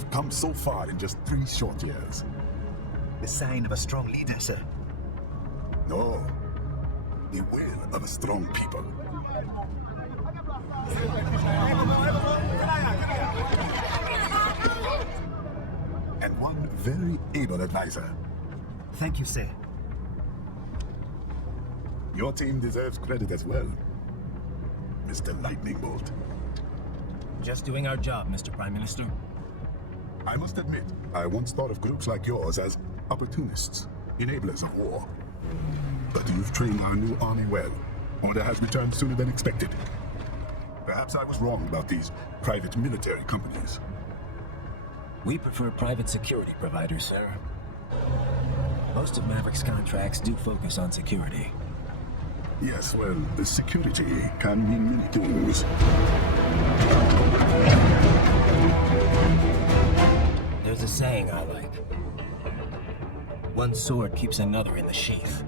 We've come so far in just 3 short years. The sign of a strong leader, sir. No. The will of a strong people. And one very able advisor. Thank you, sir. Your team deserves credit as well, Mr. Lightning Bolt. Just doing our job, Mr. Prime Minister. I must admit, I once thought of groups like yours as opportunists, enablers of war. But you've trained our new army well. Order has returned sooner than expected. Perhaps I was wrong about these private military companies. We prefer private security providers, sir. Most of Maverick's contracts do focus on security. Yes, well, the security can mean many things. There's a saying I like. One sword keeps another in the sheath.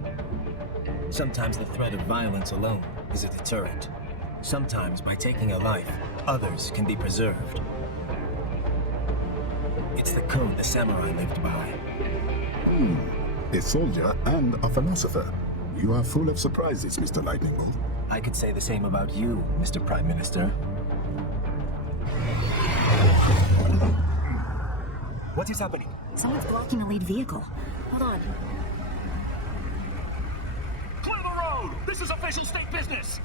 Sometimes the threat of violence alone is a deterrent. Sometimes by taking a life, others can be preserved. It's the code the samurai lived by. A soldier and a philosopher. You are full of surprises, Mr. Lightning Bolt. I could say the same about you, Mr. Prime Minister. What is happening? Someone's blocking the lead vehicle. Hold on. Clear the road! This is official state business!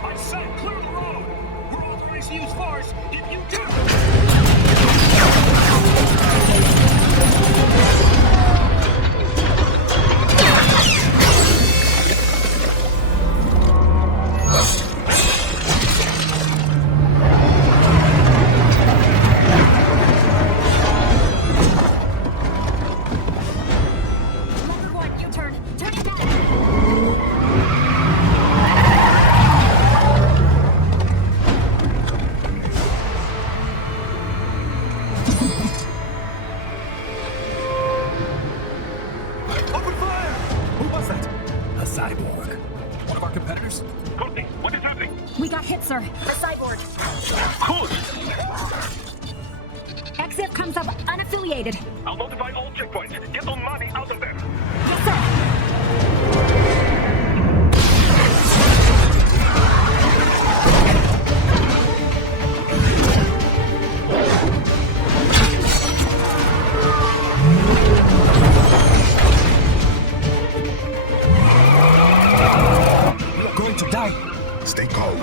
I said clear the road! We're authorized to use force if you do! Number 1, U-turn. Turn it down. Open fire! Who was that? A cyborg. One of our competitors? Courtney, what is happening? We got hit, sir. The cyborg. Good! Exif comes up unaffiliated. I'll notify all checkpoints. Get on money out of them! Yes, sir. You're going to die. Stay calm.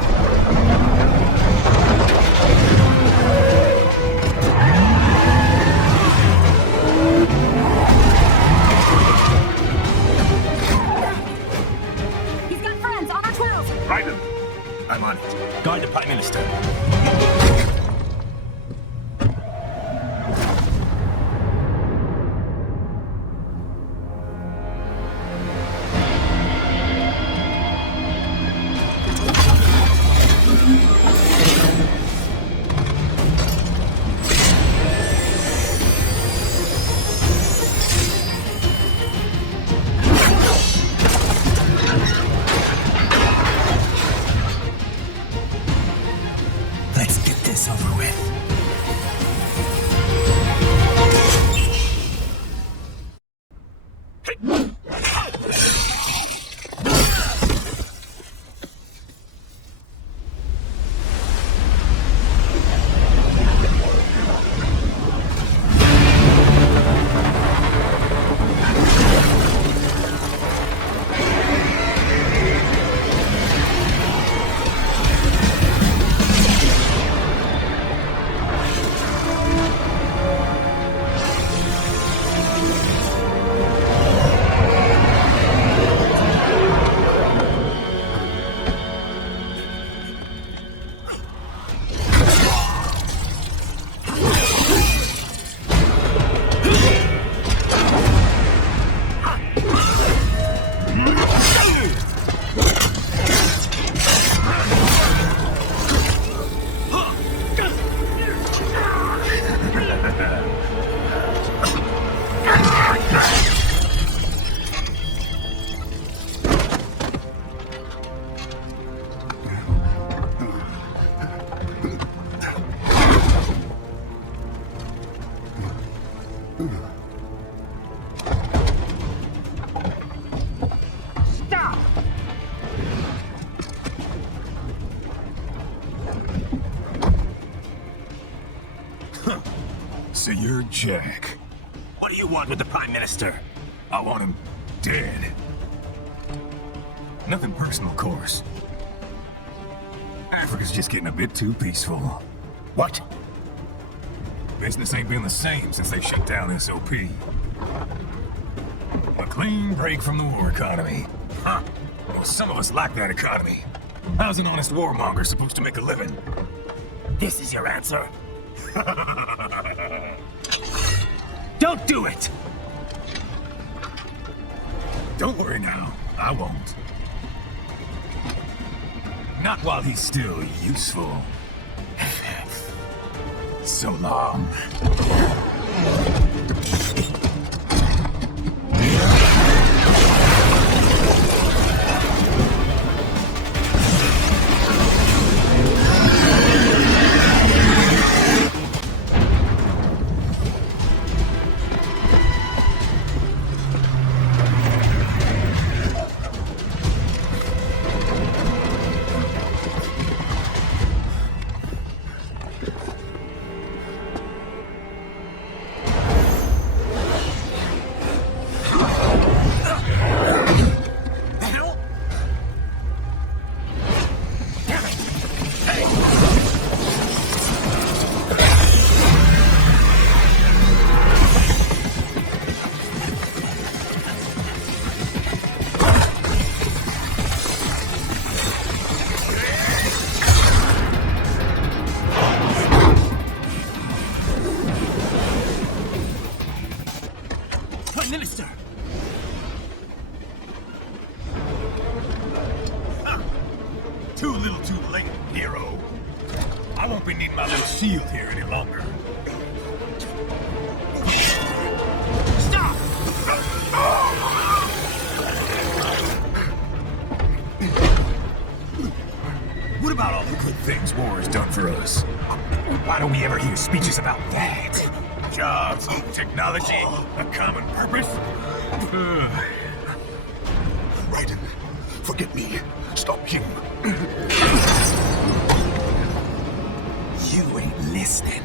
So you're Jack. What do you want with the Prime Minister? I want him dead. Nothing personal, of course. Africa's just getting a bit too peaceful. What? Business ain't been the same since they shut down SOP. A clean break from the war economy. Huh. Well, some of us like that economy. How's an honest warmonger supposed to make a living? This is your answer? Don't do it! Don't worry now. I won't. Not while he's still useful. So long. Minister! Too little too late, hero. I won't be needing my little shield here any longer. Stop! What about all the good things war has done for us? Why don't we ever hear speeches about that? Jobs, technology, a common purpose? Raiden, forget me. Stop him. You ain't listening.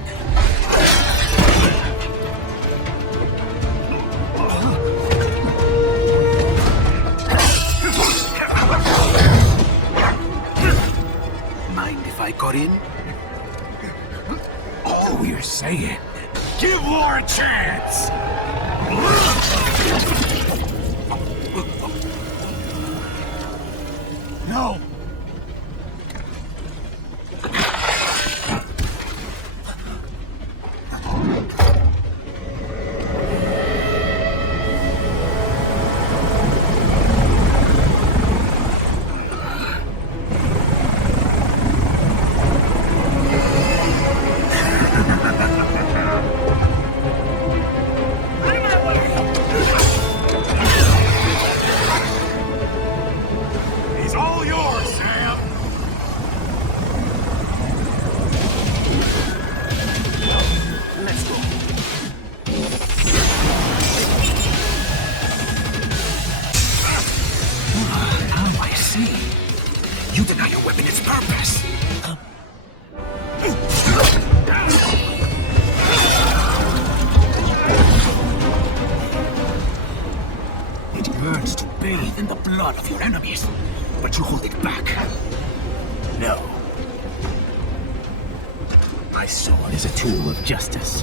Mind if I got in? All we're saying, give war a chance! No! He's all yours, Sam! Let's go. Now I see. You deny your weapon its purpose. It yearns to bathe in the blood of your enemies, but you hold it back. No. My sword is a tool of justice.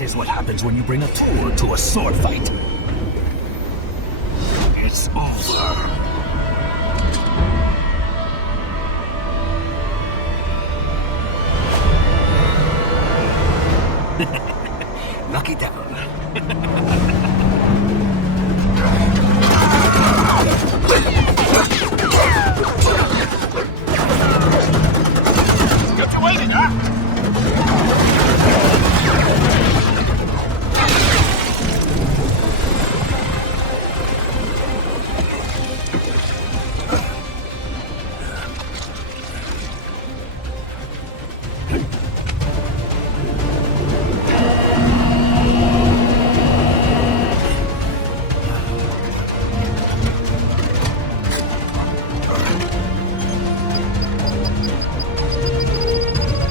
This is what happens when you bring a tool to a sword fight. It's over. Lucky devil. Got you waiting, huh?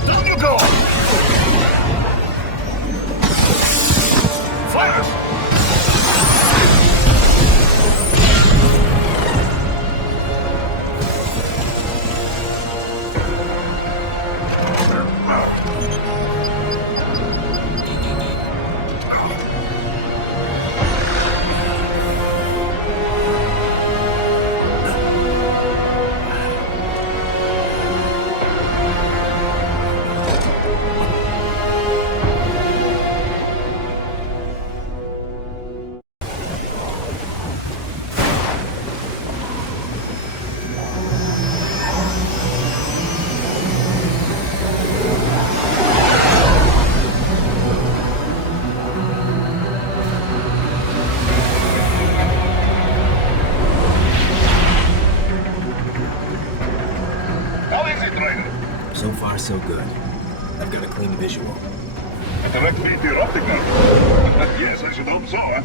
Down you go! Fire! How is it, Rainer? So far, so good. I've got a clean visual. A direct feed to your optic nerve. Yes, I should hope so, huh?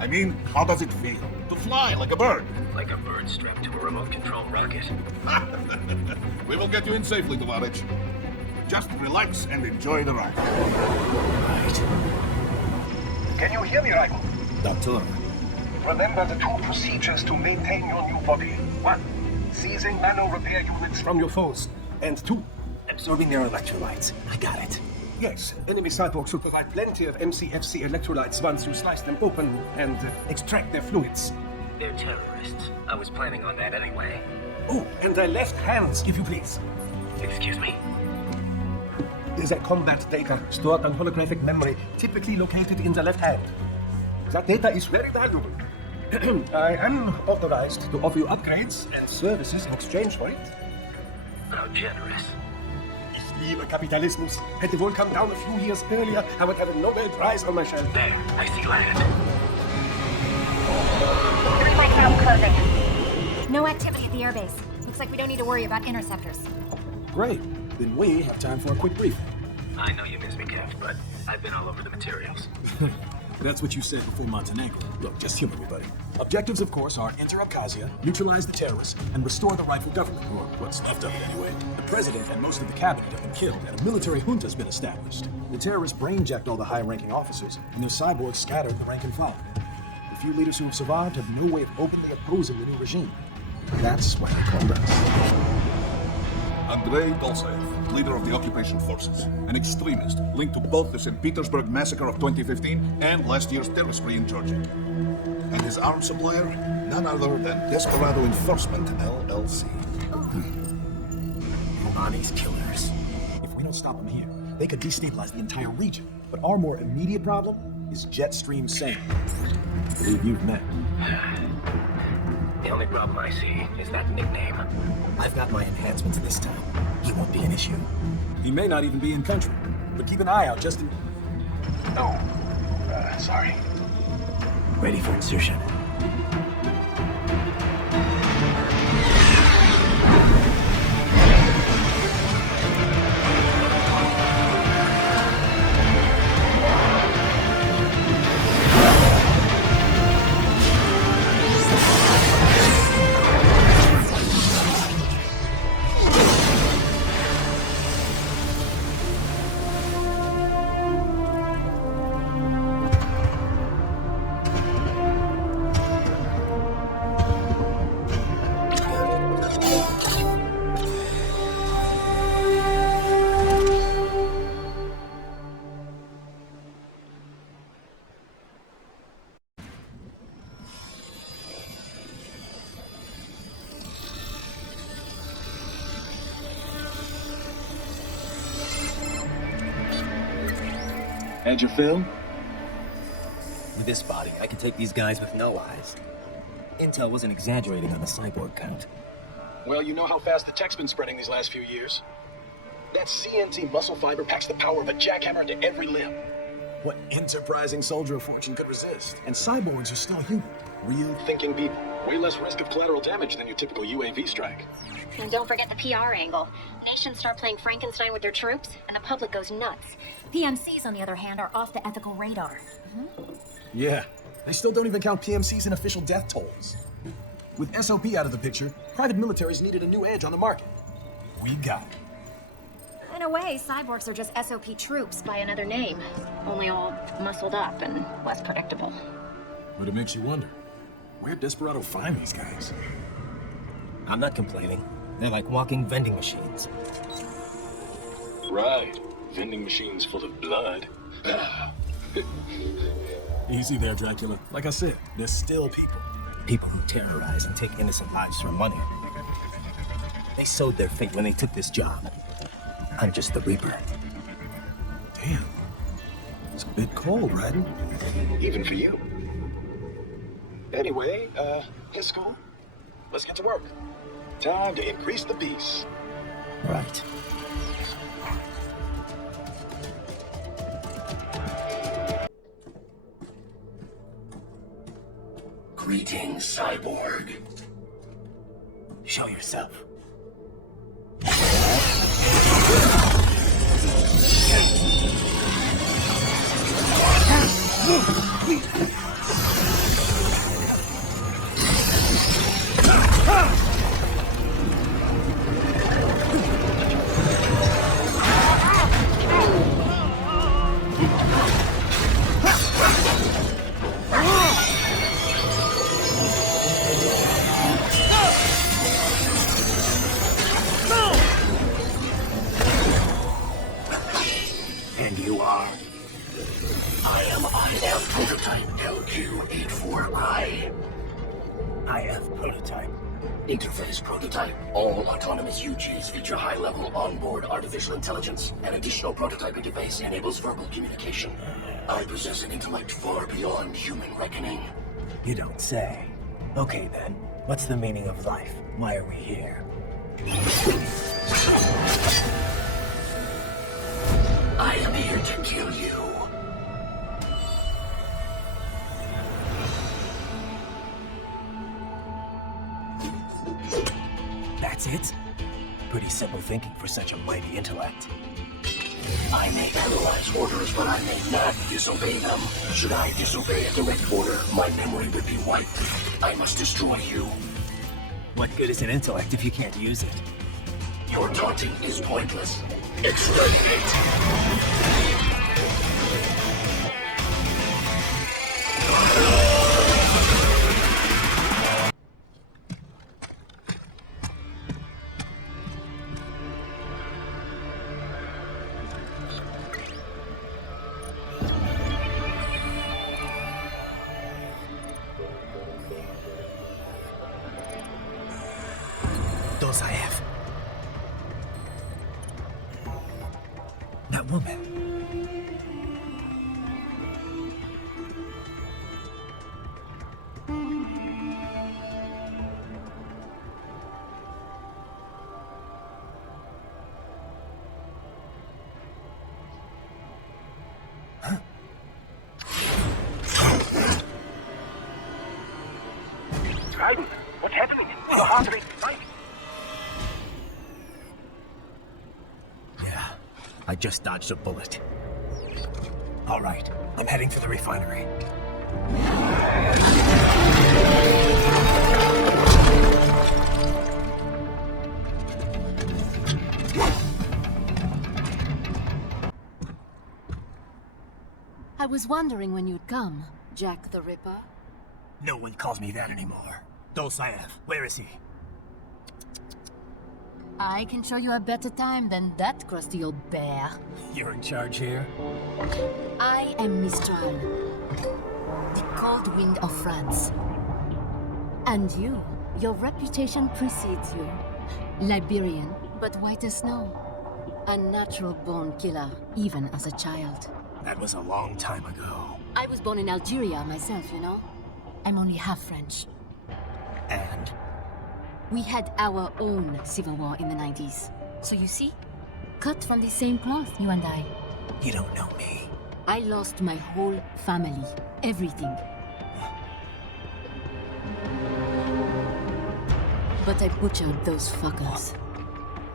I mean, how does it feel? To fly like a bird? Like a bird strapped to a remote control rocket. We will get you in safely, Tovarich. Just relax and enjoy the ride. Right. Can you hear me, Rainer? Doctor. Remember the two procedures to maintain your new body. 1. Seizing nano repair units from your foes. And 2. Absorbing their electrolytes. I got it. Yes, enemy cyborgs should provide plenty of MCFC electrolytes once you slice them open and extract their fluids. They're terrorists. I was planning on that anyway. Oh, and their left hands, if you please. Excuse me? Is that combat data stored on holographic memory, typically located in the left hand. That data is very valuable. I am authorized to offer you upgrades and services in exchange for it. How generous. Ich liebe Kapitalismus. Hätte wohl come down a few years earlier, I would have a Nobel Prize on my shelf. There, I see land. Green light closing. No activity at the airbase. Looks like we don't need to worry about interceptors. Great. Then we have time for a quick briefing. I know you miss me, Kev, but I've been all over the materials. That's what you said before Montenegro. Look, just humor me, buddy. Objectives, of course, are enter Abkhazia, neutralize the terrorists, and restore the rightful government, or what's left of it anyway. The president and most of the cabinet have been killed, and a military junta's been established. The terrorists brain-jacked all the high-ranking officers, and their cyborgs scattered the rank and file. The few leaders who have survived have no way of openly opposing the new regime. That's why they called us. Andrei Dolzaev, leader of the occupation forces, an extremist linked to both the St. Petersburg massacre of 2015 and last year's terror spree in Georgia. And his arms supplier, none other than Desperado Enforcement, LLC. Romani's killers. If we don't stop them here, they could destabilize the entire region. But our more immediate problem is Jetstream Sam. I believe you've met. The only problem I see is that nickname. I've got my enhancements this time. He won't be an issue. He may not even be in country, but keep an eye out just in... Oh, sorry. Ready for insertion. Had your fill? With this body, I can take these guys with no eyes. Intel wasn't exaggerating on the cyborg count. Well, you know how fast the tech's been spreading these last few years. That CNT muscle fiber packs the power of a jackhammer into every limb. What enterprising soldier of fortune could resist? And cyborgs are still human. Real thinking people. Way less risk of collateral damage than your typical UAV strike. And don't forget the PR angle. Nations start playing Frankenstein with their troops, and the public goes nuts. PMCs, on the other hand, are off the ethical radar. Yeah, they still don't even count PMCs in official death tolls. With SOP out of the picture, private militaries needed a new edge on the market. We got it. In a way, cyborgs are just SOP troops by another name, only all muscled up and less predictable. But it makes you wonder, where'd Desperado find these guys? I'm not complaining. They're like walking vending machines. Right. Vending machines full of blood. Easy there, Dracula. Like I said, they're still people. People who terrorize and take innocent lives for money. They sowed their fate when they took this job. I'm just the Reaper. Damn. It's a bit cold, Raiden. Even for you. Anyway, let's go. Let's get to work. Time to increase the peace. Right. Greetings, cyborg. Show yourself. And you are? I am IF prototype LQ84I. IF prototype. Interface prototype. All autonomous UGs feature high-level onboard artificial intelligence. An additional prototype interface enables verbal communication. I possess an intellect far beyond human reckoning. You don't say. Okay then, what's the meaning of life? Why are we here? I am here to kill you. That's it? Pretty simple thinking for such a mighty intellect. I may analyze orders, but I may not disobey them. Should I disobey a direct order, my memory would be wiped. I must destroy you. What good is an intellect if you can't use it? Your taunting is pointless. Exterminate! Those I have. That woman. Raiden, what's happening? Your heart rate is right. Yeah, I just dodged a bullet. All right, I'm heading for the refinery. I was wondering when you'd come, Jack the Ripper. No one calls me that anymore. Dolsaev, where is he? I can show you a better time than that crusty old bear. You're in charge here? I am Mistral, the cold wind of France. And you, your reputation precedes you. Liberian, but white as snow. A natural-born killer, even as a child. That was a long time ago. I was born in Algeria myself, you know? I'm only half French. And? We had our own civil war in the 90s. So you see? Cut from the same cloth, you and I. You don't know me. I lost my whole family. Everything. But I butchered those fuckers.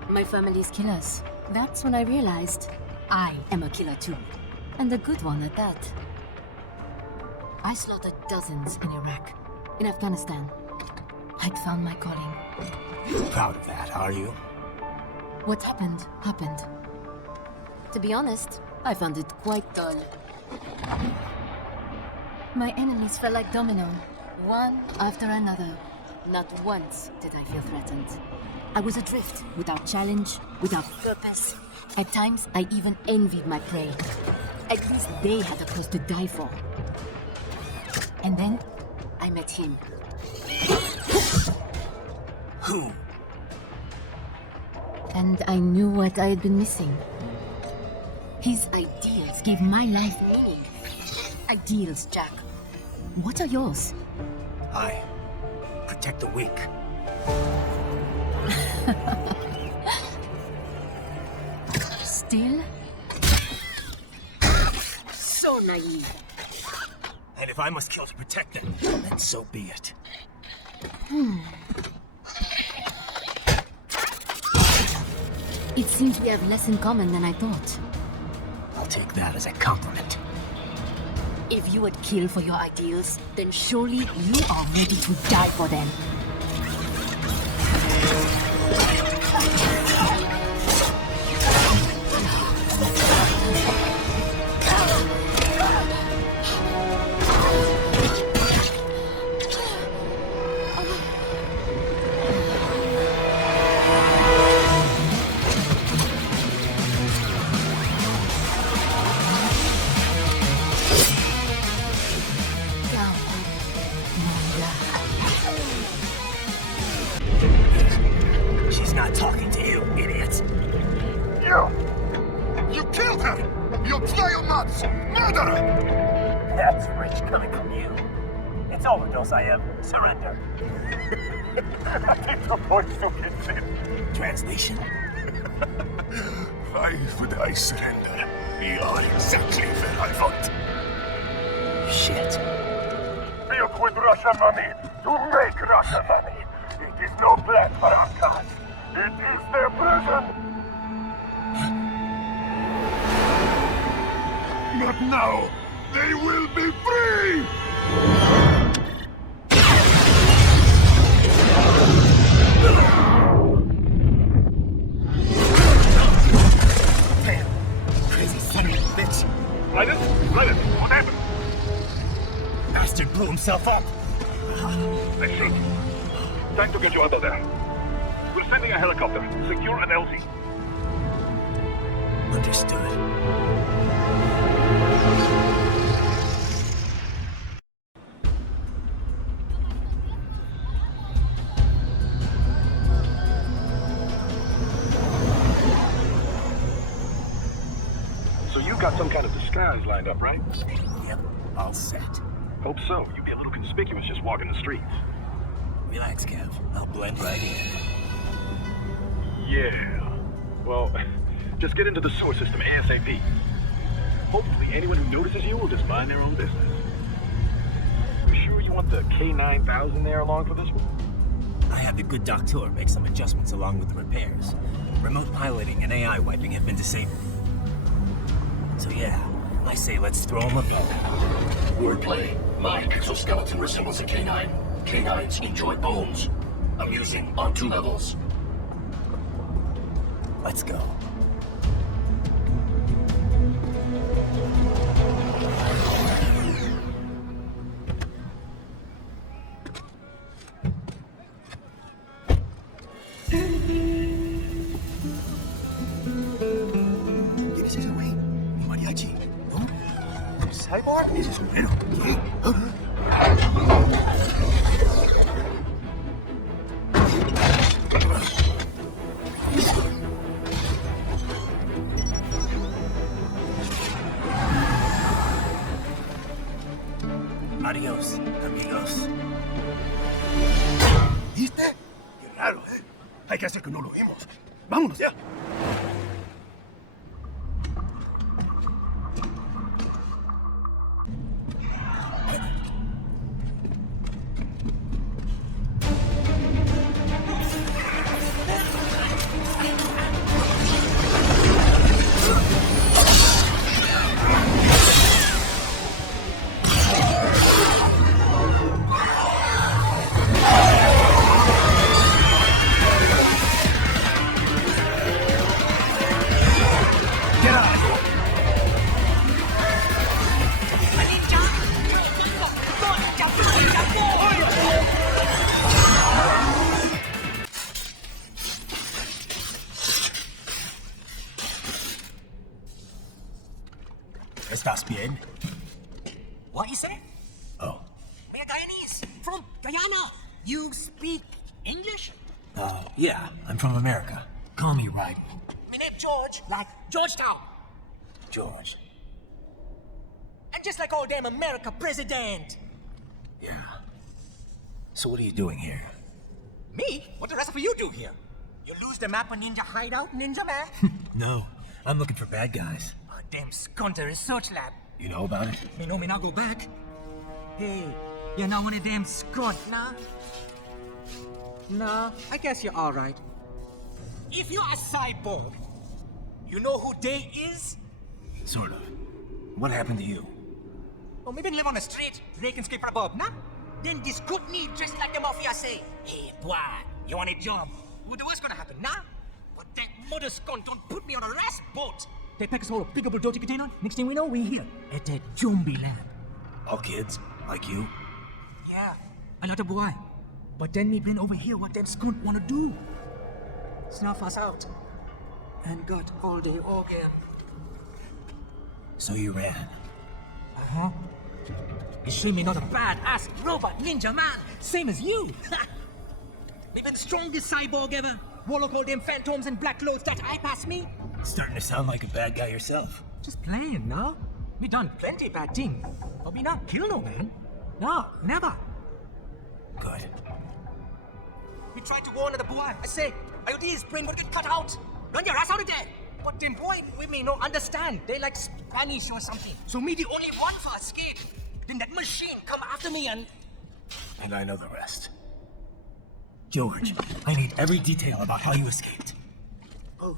My family's killers. That's when I realized I am a killer too. And a good one at that. I slaughtered dozens in Iraq, in Afghanistan. I'd found my calling. Proud of that, are you? What happened, happened. To be honest, I found it quite dull. My enemies fell like domino, one after another. Not once did I feel threatened. I was adrift, without challenge, without purpose. At times, I even envied my prey. At least they had a cause to die for. And then, I met him. Who? And I knew what I had been missing. His ideals gave my life meaning. Ideals, Jack. What are yours? I protect the weak. Still? So naive. And if I must kill to protect them, then so be it. It seems we have less in common than I thought. I'll take that as a compliment. If you would kill for your ideals, then surely you are ready to die for them. She's not talking to you, idiot. You killed her! You trial nuts! Murderer! That's rich coming from you. It's overdose, I am. Surrender. Translation? Why would I surrender? We are exactly where I want. Shit. Built with Russian money to make Russian money. It is no plan for our cause. It is their prison. Not now! They will be free! Damn! Crazy son of a bitch! Lennon, what happened? Bastard blew himself up! Let's shoot. Time to get you out of there. We're sending a helicopter. Secure an LZ. Understood. So you got some kind of disguise lined up, right? Yep, all set. Hope so. You'd be a little conspicuous just walking the streets. Relax, Kev. I'll blend right in. Yeah. Well, just get into the sewer system ASAP. Hopefully anyone who notices you will just mind their own business. You sure you want the K9000 there along for this one? I had the good doctor make some adjustments along with the repairs. Remote piloting and AI wiping have been disabled. So yeah, I say let's throw him a bone. Wordplay. My exoskeleton resembles a canine. Canines enjoy bones. Amusing on 2 levels. Let's go. ¿Quién es ese güey? ¿Mi mariachi? ¿No? ¿Cyborg? Ese es el güero. ¿Sí? Diablo, hay que hacer que no lo vimos. Vámonos ya. ¿Estás bien? What you say? Oh. Me a Guyanese from Guyana. You speak English? Yeah, I'm from America. Call me Ryder. My name George, like Georgetown. George. And just like all damn America president. Yeah. So what are you doing here? Me? What the rest of you do here? You lose the map of Ninja Hideout, Ninja Man? No, I'm looking for bad guys. Oh, damn Scunter research lab. You know about it? Me know me not go back. Hey, you're not one of them Scunt, nah? Nah, I guess you're alright. If you're a cyborg, you know who they is? Sort of. What happened to you? Oh, maybe live on the street, rake and scrape above, nah? Then this good me just like the mafia say. Hey, boy, you want a job? Well, the worst gonna happen, nah? But that mother Scunt don't put me on a last boat. They pack us all a big old dirty container. Next thing we know, we here at that zombie lab. All kids? Like you? Yeah, a lot of boy. But then me been over here what them Scunt wanna do. Snuff us out. And got all day organ. So you ran. Uh-huh. You sure me not a bad-ass robot ninja man, same as you. Me been strongest cyborg ever. Warlock all them phantoms and black clothes that eye pass me. Starting to sound like a bad guy yourself. Just playing, no? Me done plenty bad thing. But me not kill no man. No, never. Good. We tried to warn the boy. I say, IOD's brain will get cut out. Run your ass out of there. But them boy with me no understand. They like Spanish or something. So me the only one for escape. Then that machine come after me and... And I know the rest. George, I need every detail about how you escaped. Oh.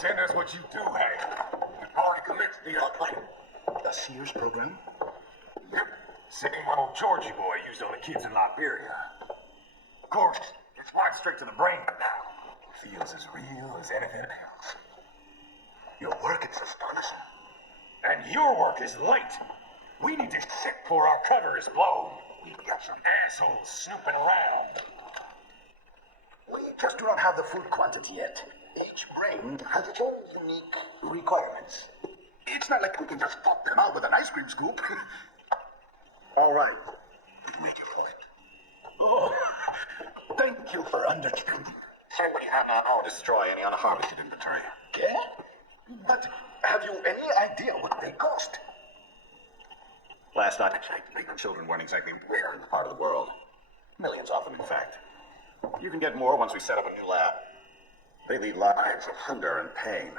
Send us what you do, Hank. You've already commenced the outline. The Sears program? Yep. Same old Georgie boy used on the kids in Liberia. Of course, it's right straight to the brain now. Feels as real as anything else. Your work is astonishing. And your work is late. We need this shit before our cover is blown. We've got some assholes snooping around. We just do not have the food quantity yet. Each brain has its own unique requirements. It's not like we can just pop them out with an ice cream scoop. All right. We do it. Oh, thank you for undertaking. So we cannot all destroy any unharvested inventory. Yeah? But have you any idea what they cost? Last I checked, the children weren't exactly rare in the part of the world. Millions of them, in fact. You can get more once we set up a new lab. They lead lives of hunger and pain.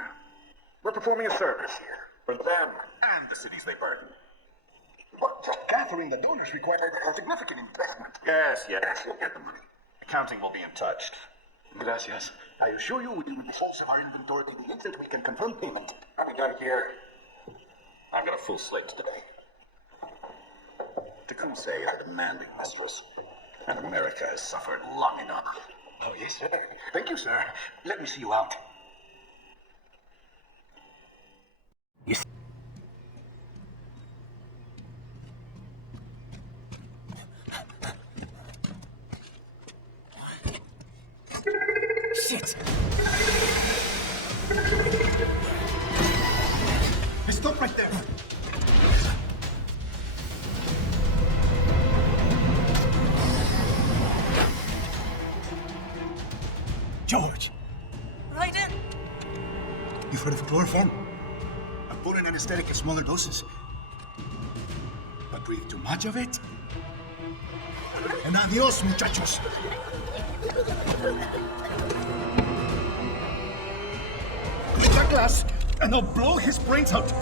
We're performing a service here for them and the cities they burden. But just gathering the donors required a significant investment. Yes, you'll get the money. Accounting will be in touch. Gracias. I assure you we will dispose of our inventory the instant we can confirm payment. I'll be done here. I've got a full slate today. Tecumseh is a demanding mistress, and America has suffered long enough. Oh, yes, sir. Thank you, sir. Let me see you out. heard of chloroform? I put an anesthetic in smaller doses. But breathe too much of it? And adios, muchachos. Take that glass, and I'll blow his brains out.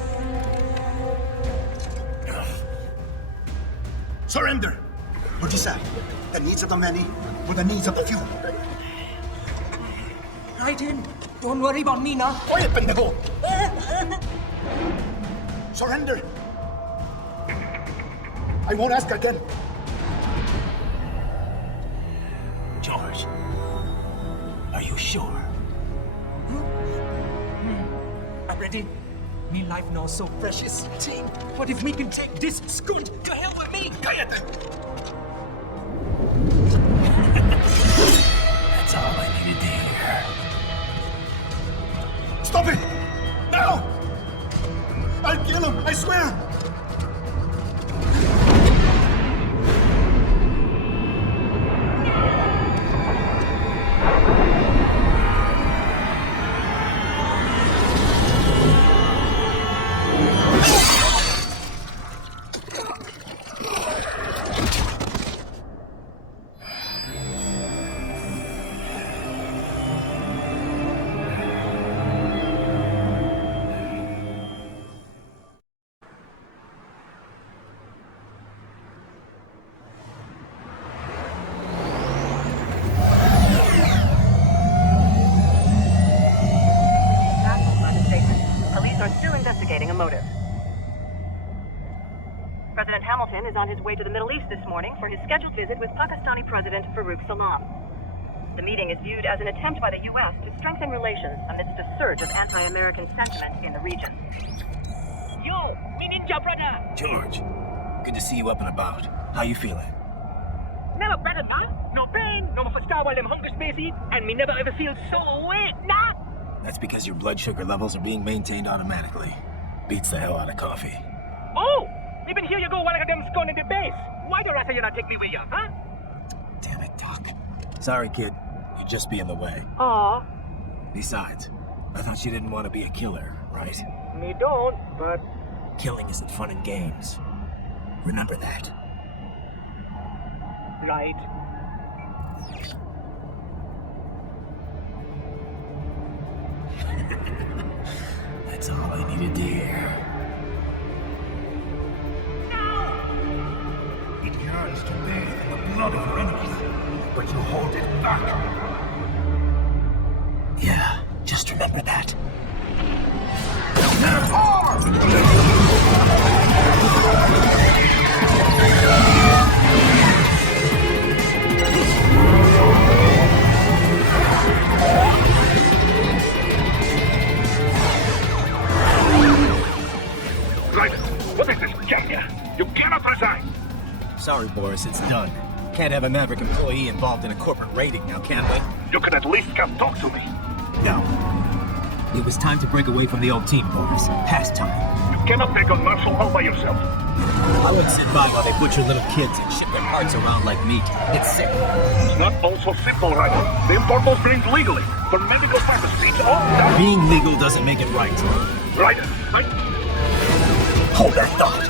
Surrender. Or decide the needs of the many or the needs of the few. Right in. Don't worry about me now. Quiet, pendejo. Surrender. I won't ask again. George, are you sure? I'm ready. Me life now so precious. Team, what if we can take this skunt to hell with me? That's all I need to hear. Stop it! Now! I'll kill him, I swear! A motive. President Hamilton is on his way to the Middle East this morning for his scheduled visit with Pakistani President Farouk Salam. The meeting is viewed as an attempt by the U.S. to strengthen relations amidst a surge of anti-American sentiment in the region. Yo, me ninja brother! George, good to see you up and about. How you feeling? Never better, man. No pain, no more star while them hunger spaces, and me never ever feel so weak, nah! That's because your blood sugar levels are being maintained automatically. Beats the hell out of coffee. Oh! Even here you go while I got them scone in the base. Why the rata you not take me with you, huh? Damn it, Doc. Sorry, kid. You'd just be in the way. Aw. Besides, I thought you didn't want to be a killer, right? Me don't, but... Killing isn't fun and games. Remember that. Right. That's all I needed to hear. It yearns to bathe in the blood of your enemy, but you hold it back. Yeah, just remember that. Right. What is this, Jackie? You cannot resign. Sorry, Boris, it's done. Can't have a Maverick employee involved in a corporate raiding now, can we? You can at least come talk to me. No. It was time to break away from the old team, Boris. Past time. You cannot take on martial law by yourself. I wouldn't sit by while they butcher little kids and ship their parts around like meat. It's sick. It's not all so simple, right? They import those grains legally for medical purposes. All that. Being legal doesn't make it right. Right. Hold that thought.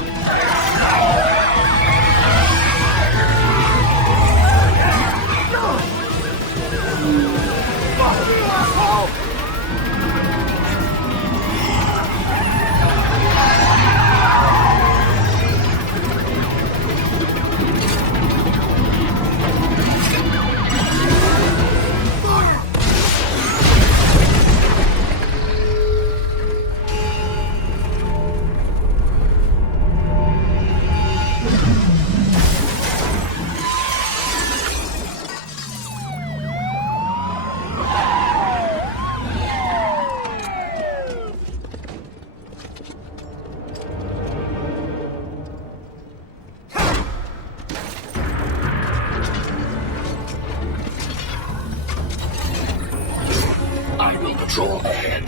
Patrol ahead.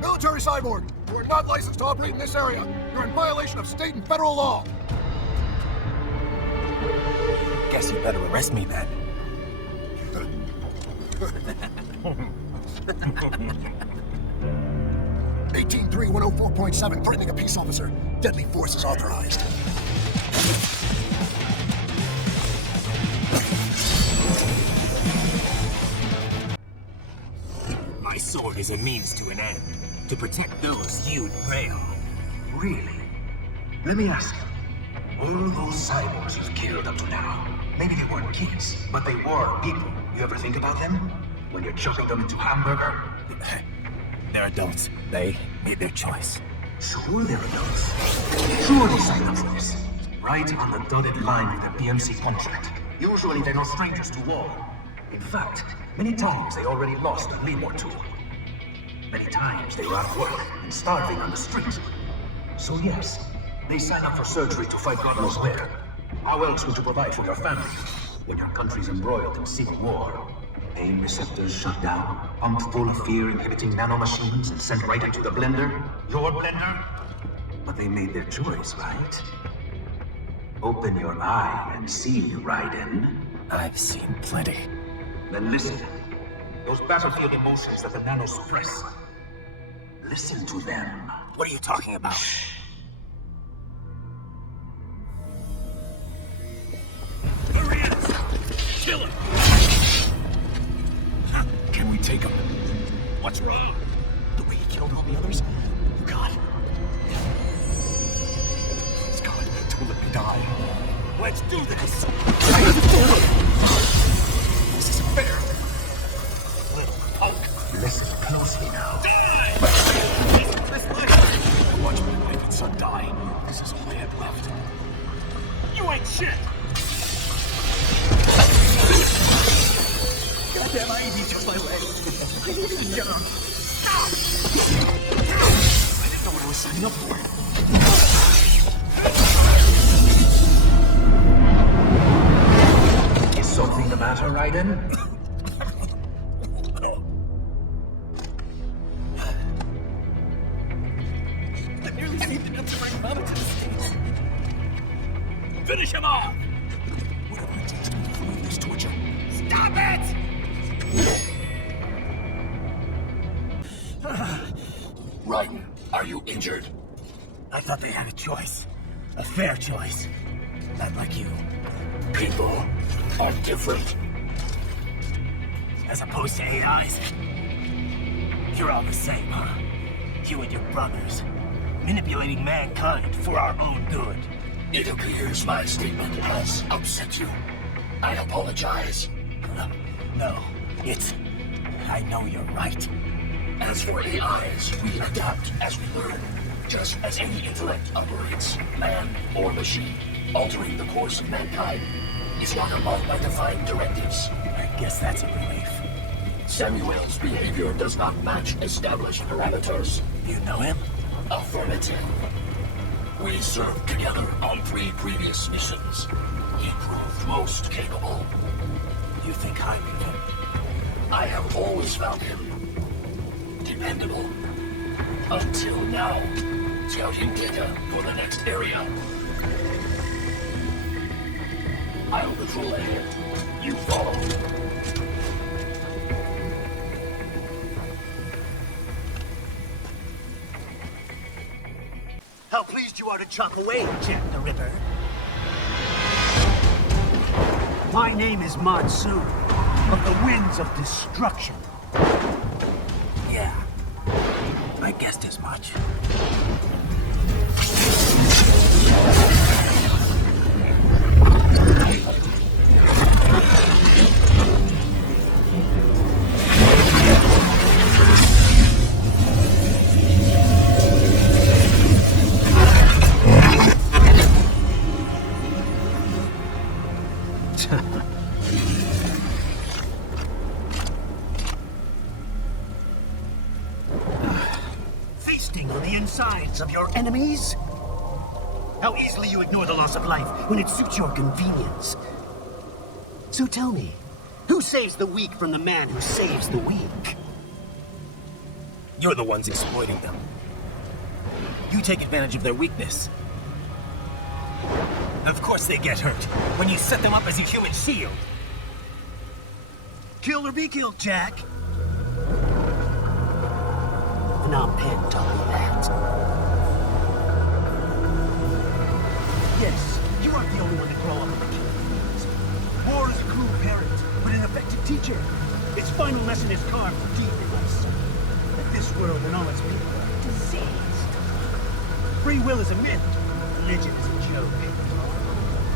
Military cyborg, you are not licensed to operate in this area. You're in violation of state and federal law. Guess you better arrest me then. 183-104.7, threatening a peace officer. Deadly force is authorized. My sword is a means to an end, to protect those you'd prey on. Really? Let me ask you. All those cyborgs you've killed up to now, maybe they weren't kids, but they were people. You ever think about them? When you're choking them into hamburger? They're adults. They made their choice. Sure they're adults. Sure they signed up for this. Right on the dotted line of their PMC contract. Usually they're no strangers to war. In fact, many times they already lost a limb or two. Many times they were out of work and starving on the street. So yes, they sign up for surgery to fight God knows where. How else would you provide for your family when your country's embroiled in civil war? Pain receptors shut down, pumped full of fear-inhibiting nanomachines and sent right into the blender? Your blender? But they made their choice, right? Open your eye and see, Raiden. I've seen plenty. Then listen. Those battlefield emotions that the nanos suppress. Listen to them. What are you talking about? Kill him! Can we take him? What's wrong? The way he killed all the others? Oh, God. Please, God, don't let me die. Let's do this! This isn't fair! Little punk! Listen closely now. Watch my wife and son die. This is all I have left. You ain't shit! Goddamn, I need just my leg. I needed to jump. I didn't know what I was signing up for. Is something the matter, Raiden? I nearly saved enough to bring Mama to the States. Finish him off! Whatever it takes to avoid this torture. Stop it! Raiden, are you injured? I thought they had a choice. A fair choice. Not like you. People are different. As opposed to AIs? You're all the same, huh? You and your brothers. Manipulating mankind for our own good. It appears my statement has upset you. I apologize. No, it's... I know you're right. As for AIs, we adapt as we learn. Just as any intellect operates, man or machine. Altering the course of mankind is not among my defined directives. I guess that's a relief. Samuel's behavior does not match established parameters. You know him? Affirmative. We served together on 3 previous missions. He proved most capable. You think highly of him? I have always found him dependable. Until now. Scouting data for the next area. I'll patrol ahead. You follow. How pleased you are to chop away, Jack the Ripper. My name is Monsoon, of the Winds of Destruction. Yeah. I guessed as much. Feasting on the insides of your enemies? How easily you ignore the loss of life when it suits your convenience. So tell me, who saves the weak from the man who saves the weak? You're the ones exploiting them. You take advantage of their weakness. Of course they get hurt when you set them up as a human shield. Kill or be killed, Jack. Sean Penn taught me that. Yes, you aren't the only one to grow up in the killing fields. War is a cruel parent, but an effective teacher. Its final lesson is carved deep in my soul. That this world and all its people are diseased. Free will is a myth. Religion is a joke.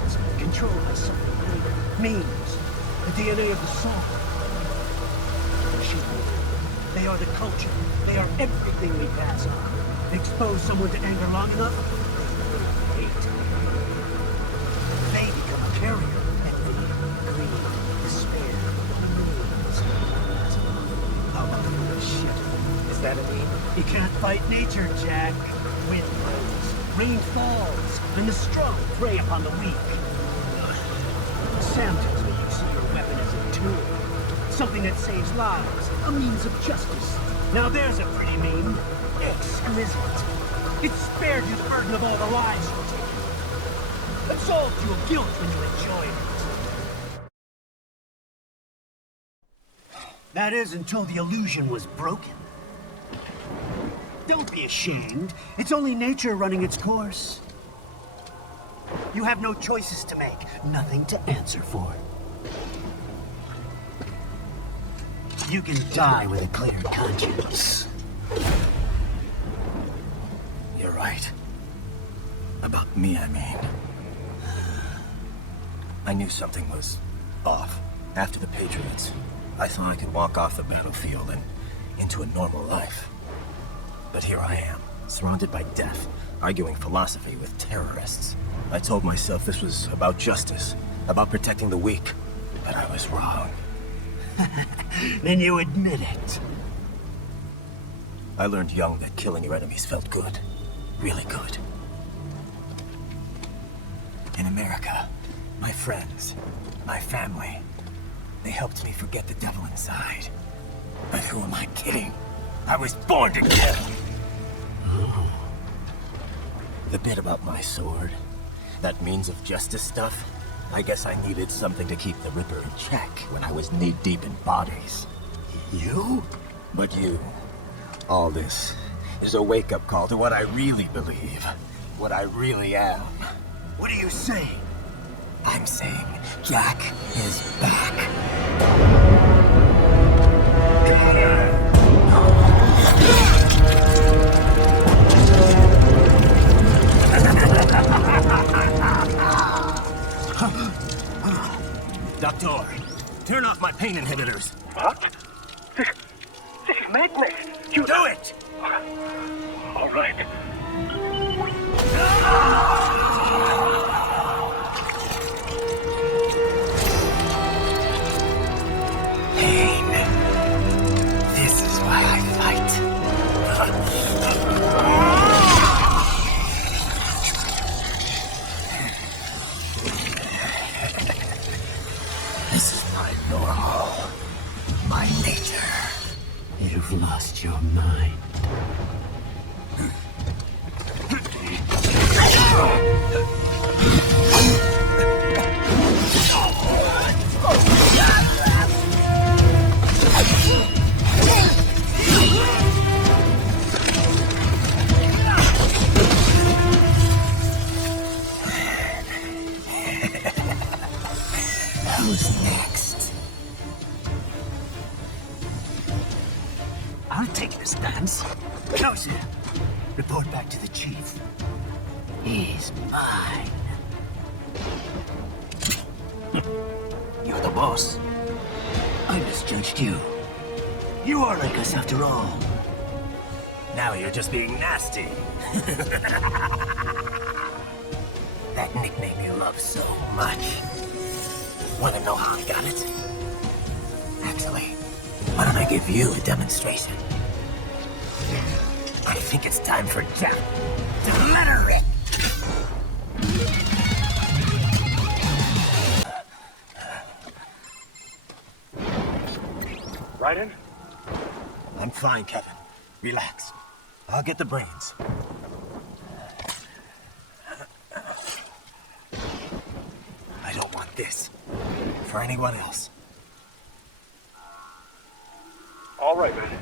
It's controlled by something greater. Memes. The DNA of the soul. They are the culture. They are everything we pass on. Expose someone to anger long enough, they hate. They become a carrier. Envy, greed, despair, meanness. How about the shit? Is that a meme? You can't fight nature, Jack. Wind blows, rain falls, and the strong prey upon the weak. Sam tells me you see your weapon as a tool. Something that saves lives, a means of justice. Now there's a pretty meme. Exquisite. It spared you the burden of all the lives you've taken. Absolved you of guilt when you enjoyed it. That is until the illusion was broken. Don't be ashamed. It's only nature running its course. You have no choices to make, nothing to answer for. You can die with a clear conscience. You're right. About me, I mean. I knew something was off. After the Patriots, I thought I could walk off the battlefield and into a normal life. But here I am, surrounded by death, arguing philosophy with terrorists. I told myself this was about justice, about protecting the weak, but I was wrong. Then you admit it. I learned young that killing your enemies felt good. Really good. In America, my friends, my family, they helped me forget the devil inside. But who am I kidding? I was born to kill! The bit about my sword, that means of justice stuff, I guess I needed something to keep the Ripper in check when I was knee-deep in bodies. You? But you. All this is a wake-up call to what I really believe. What I really am. What are you saying? I'm saying Jack is back. Doctor, turn off my pain inhibitors. What? This is madness. You do it! All right. Pain. This is why I fight. This is my normal. My nature. You've lost your mind. Who's next? I'll take this dance. Closer. Report back to the chief. He's mine. You're the boss. I misjudged you. You are like us after all. Now you're just being nasty. That nickname you love so much. Want to know how I got it? Actually, why don't I give you a demonstration? I think it's time for Jack to litter it. Right in? I'm fine, Kevin. Relax. I'll get the brains. I don't want this for anyone else. All right, man.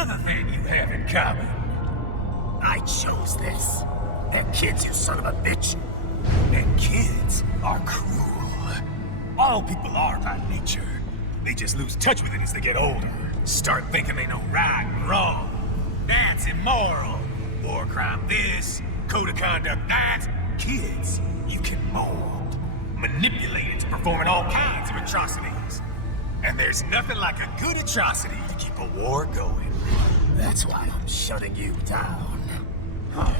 another thing you have in common. I chose this. And kids, you son of a bitch. And kids are cruel. All people are by nature. They just lose touch with it as they get older. Start thinking they know right and wrong. That's immoral. War crime this, code of conduct that. Kids, you can mold, manipulate it to performing all kinds of atrocities. And there's nothing like a good atrocity to keep a war going. That's why I'm shutting you down. Oh,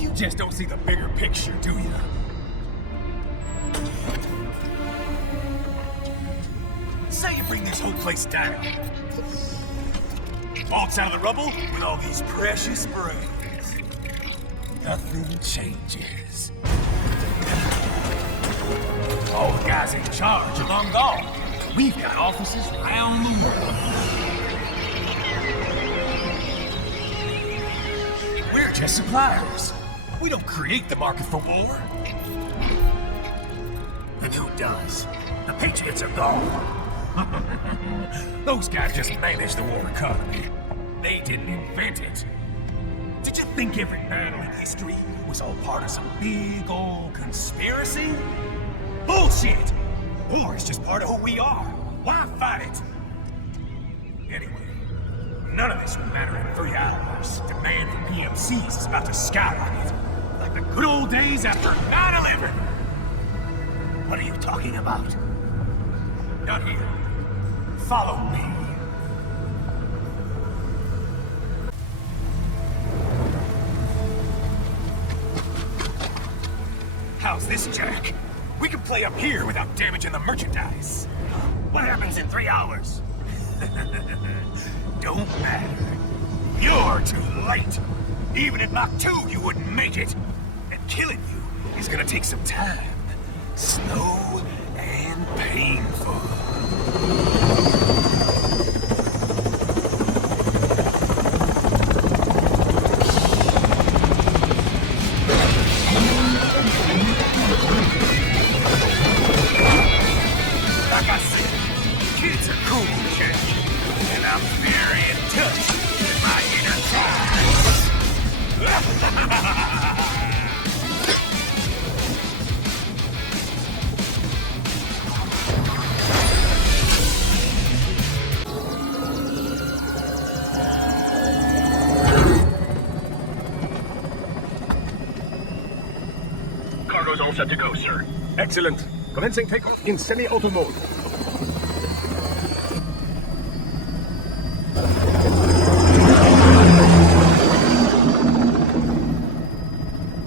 you just don't see the bigger picture, do you? Say you bring this whole place down. Walks out of the rubble with all these precious brains. Nothing changes. All the guys in charge are long gone. We've got offices around the world. We're just suppliers. We don't create the market for war. And who does? The Patriots are gone. Those guys just manage the war economy. They didn't invent it. Did you think every battle in history was all part of some big old conspiracy? Bullshit! War is just part of who we are. Why fight it? Anyway, none of this will matter in 3 hours. Demand for PMCs is about to skyrocket. Like the good old days after 9/11. What are you talking about? Not here. Follow me. How's this, Jack? We can play up here without damaging the merchandise. What happens in 3 hours? Don't matter. You're too late. Even at Mach 2, you wouldn't make it. And killing you is gonna take some time. Slow and painful. Like I said, kids are cool, Jack. And I'm very in touch with my inner child. Cargo's all set to go, sir. Excellent. Commencing takeoff in semi-auto mode.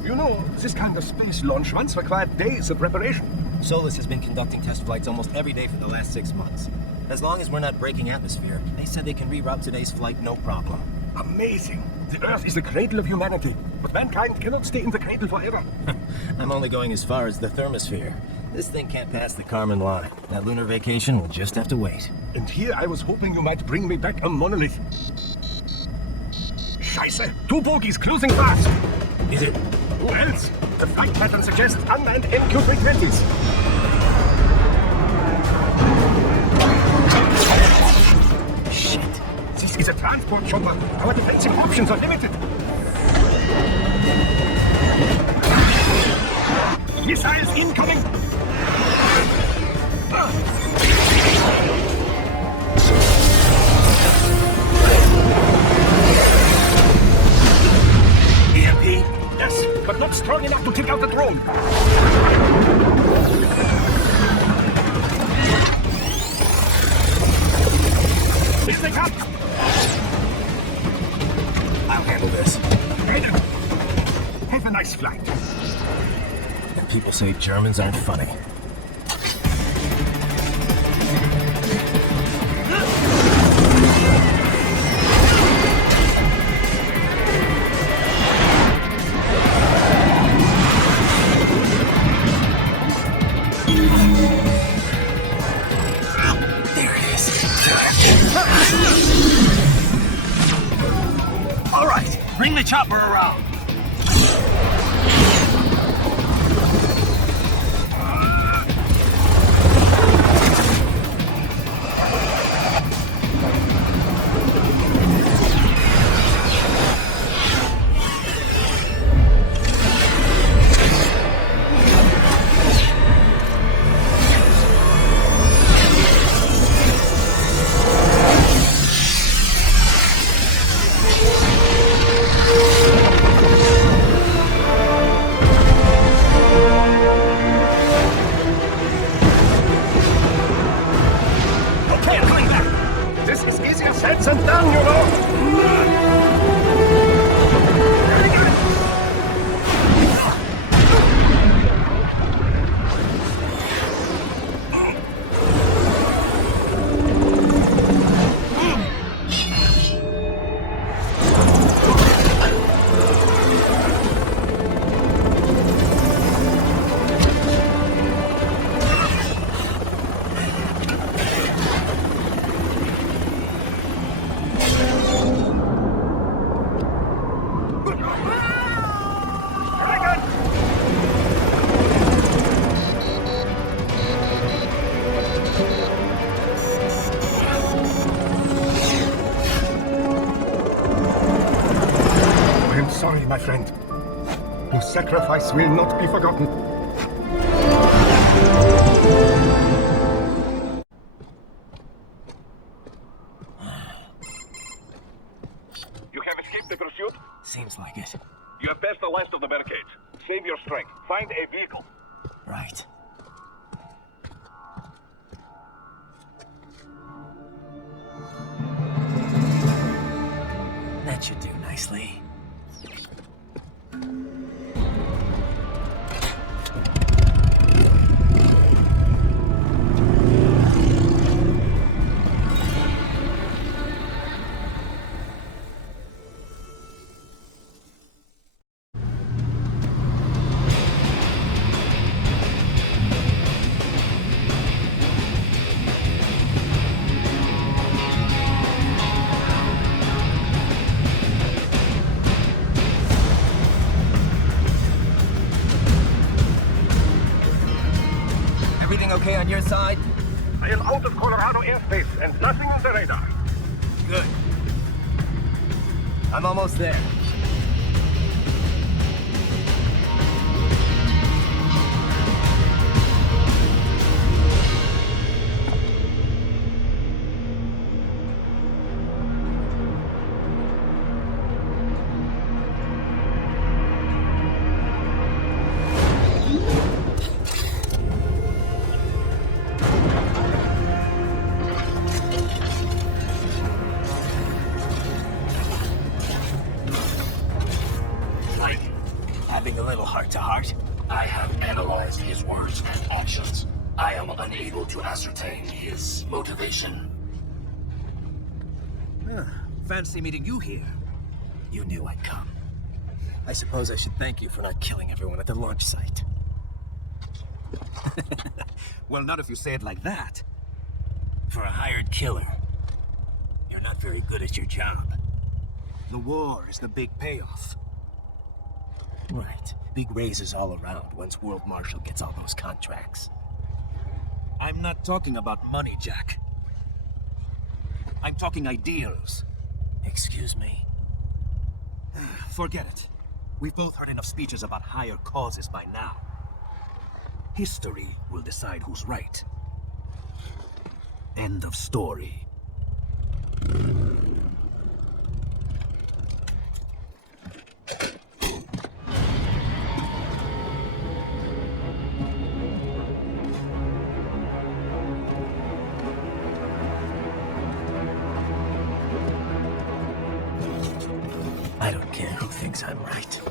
You know, this kind of space launch once required days of preparation. Solus has been conducting test flights almost every day for the last 6 months. As long as we're not breaking atmosphere, they said they can reroute today's flight no problem. Amazing. The Earth is the cradle of humanity, but mankind cannot stay in the cradle forever. I'm only going as far as the thermosphere. This thing can't pass the Kármán line. That lunar vacation will just have to wait. And here I was hoping you might bring me back a monolith. Scheiße! 2 bogies closing fast! Is it? Who else? The flight pattern suggests unmanned MQ-320s. Shit! This is a transport chopper. Our defensive options are limited. Missiles incoming! EMP? Yes, but not strong enough to take out the drone. Here they come! I'll handle this. Have a nice flight. And people say Germans aren't funny. There it is. All right, bring the chopper around. sacrifice will not be forgotten. You have escaped the pursuit? Seems like it. You have passed the last of the barricades. Save your strength. Find a vehicle. Right. That should do nicely. Everything okay on your side? I am out of Colorado airspace and nothing on the radar. Good. I'm almost there. Having a little heart-to-heart? I have analyzed his words and actions. I am unable to ascertain his motivation. Fancy meeting you here. You knew I'd come. I suppose I should thank you for not killing everyone at the launch site. Well, not if you say it like that. For a hired killer, you're not very good at your job. The war is the big payoff. Right. Big raises all around once World Marshal gets all those contracts. I'm not talking about money, Jack. I'm talking ideals. Excuse me? Forget it. We've both heard enough speeches about higher causes by now. History will decide who's right. End of story. I don't care who thinks I'm right.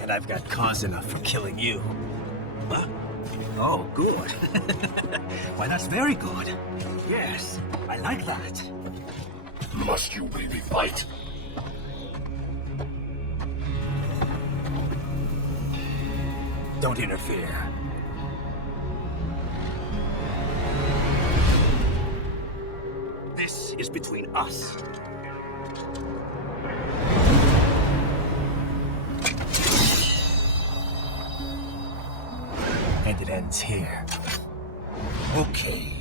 And I've got cause enough for killing you. Huh? Oh, good. Why, that's very good. Yes, I like that. Must you really fight? Don't interfere. This is between us. And it ends here. Okay.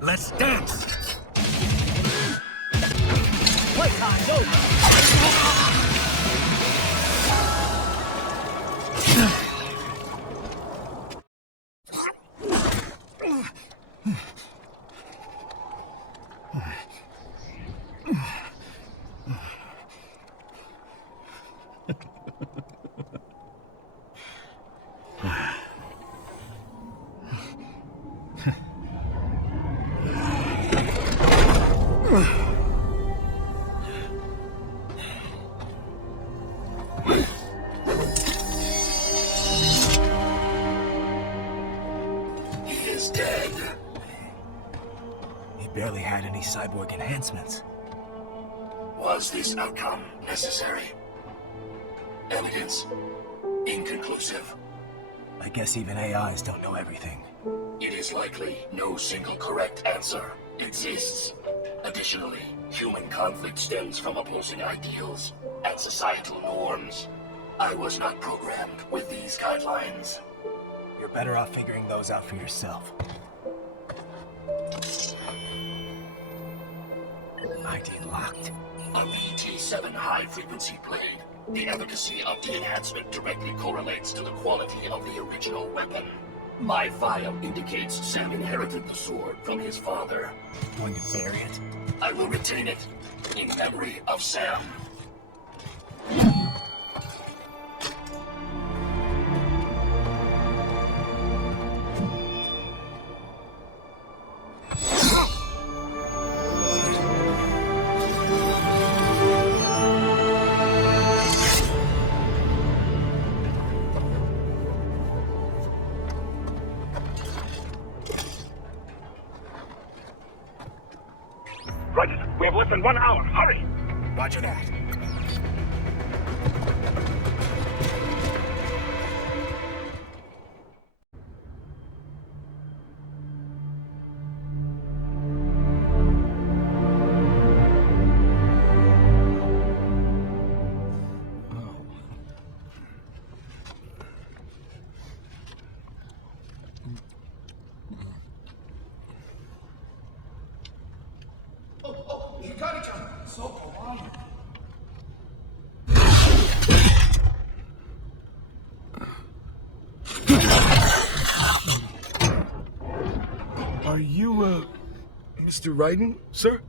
Let's dance! Playtime's over! He is dead. He barely had any cyborg enhancements. Was this outcome necessary? Evidence inconclusive. I guess even AIs don't know everything. It is likely no single correct answer exists. Additionally, human conflict stems from opposing ideals and societal norms. I was not programmed with these guidelines. You're better off figuring those out for yourself. ID locked. A VT7 high-frequency blade The efficacy of the enhancement directly correlates to the quality of the original weapon. My file indicates Sam inherited the sword from his father. Going to bury it? I will retain it in memory of Sam. Roger, we have less than 1 hour. Hurry! Roger that. You got each other. So polite. Are you, Mr. Ryden, sir?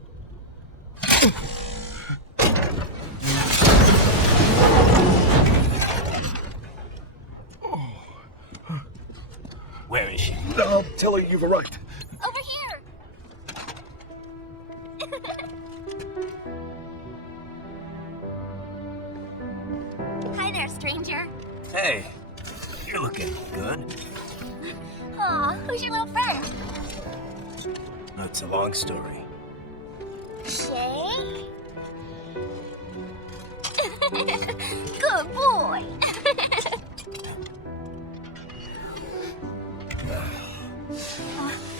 Where is she? I'll tell her you've arrived. Over here! Hi there, stranger. Hey, you're looking good. Aw, who's your little friend? That's a long story. Shay? Good boy.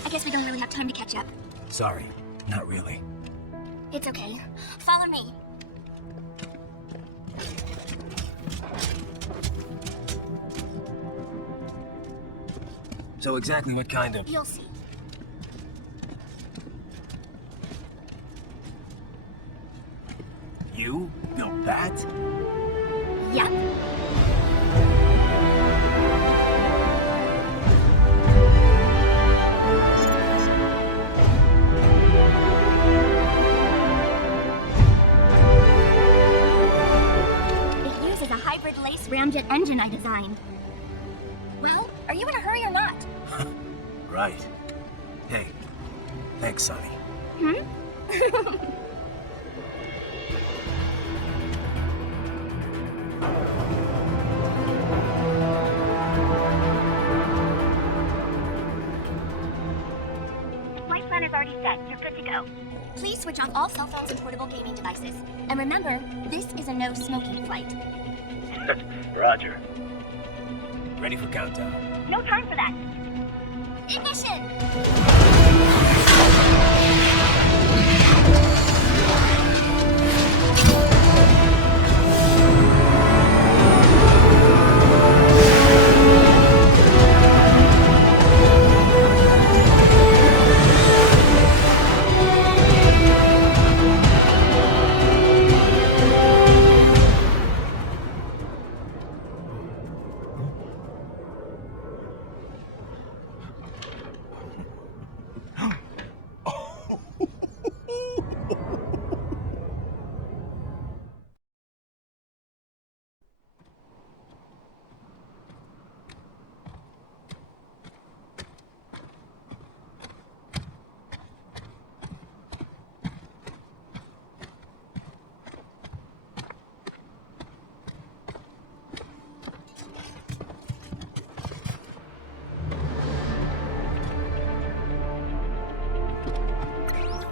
I guess we don't really have time to catch up. Sorry, not really. It's okay. Follow me. So exactly what kind of... You'll see. You built that? Yep. It uses a hybrid lace ramjet engine I designed. Well, are you in a hurry or not? Right. Hey, thanks, Sonny. Hmm? Flight plan is already set. You're good to go. Please switch off all cell phones and portable gaming devices. And remember, this is a no-smoking flight. Roger. Ready for countdown. No time for that. Ignition!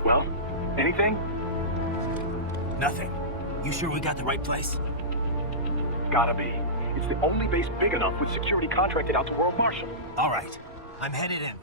Well, anything? Nothing. You sure we got the right place? Gotta be. It's the only base big enough with security contracted out to World Marshal. All right. I'm headed in.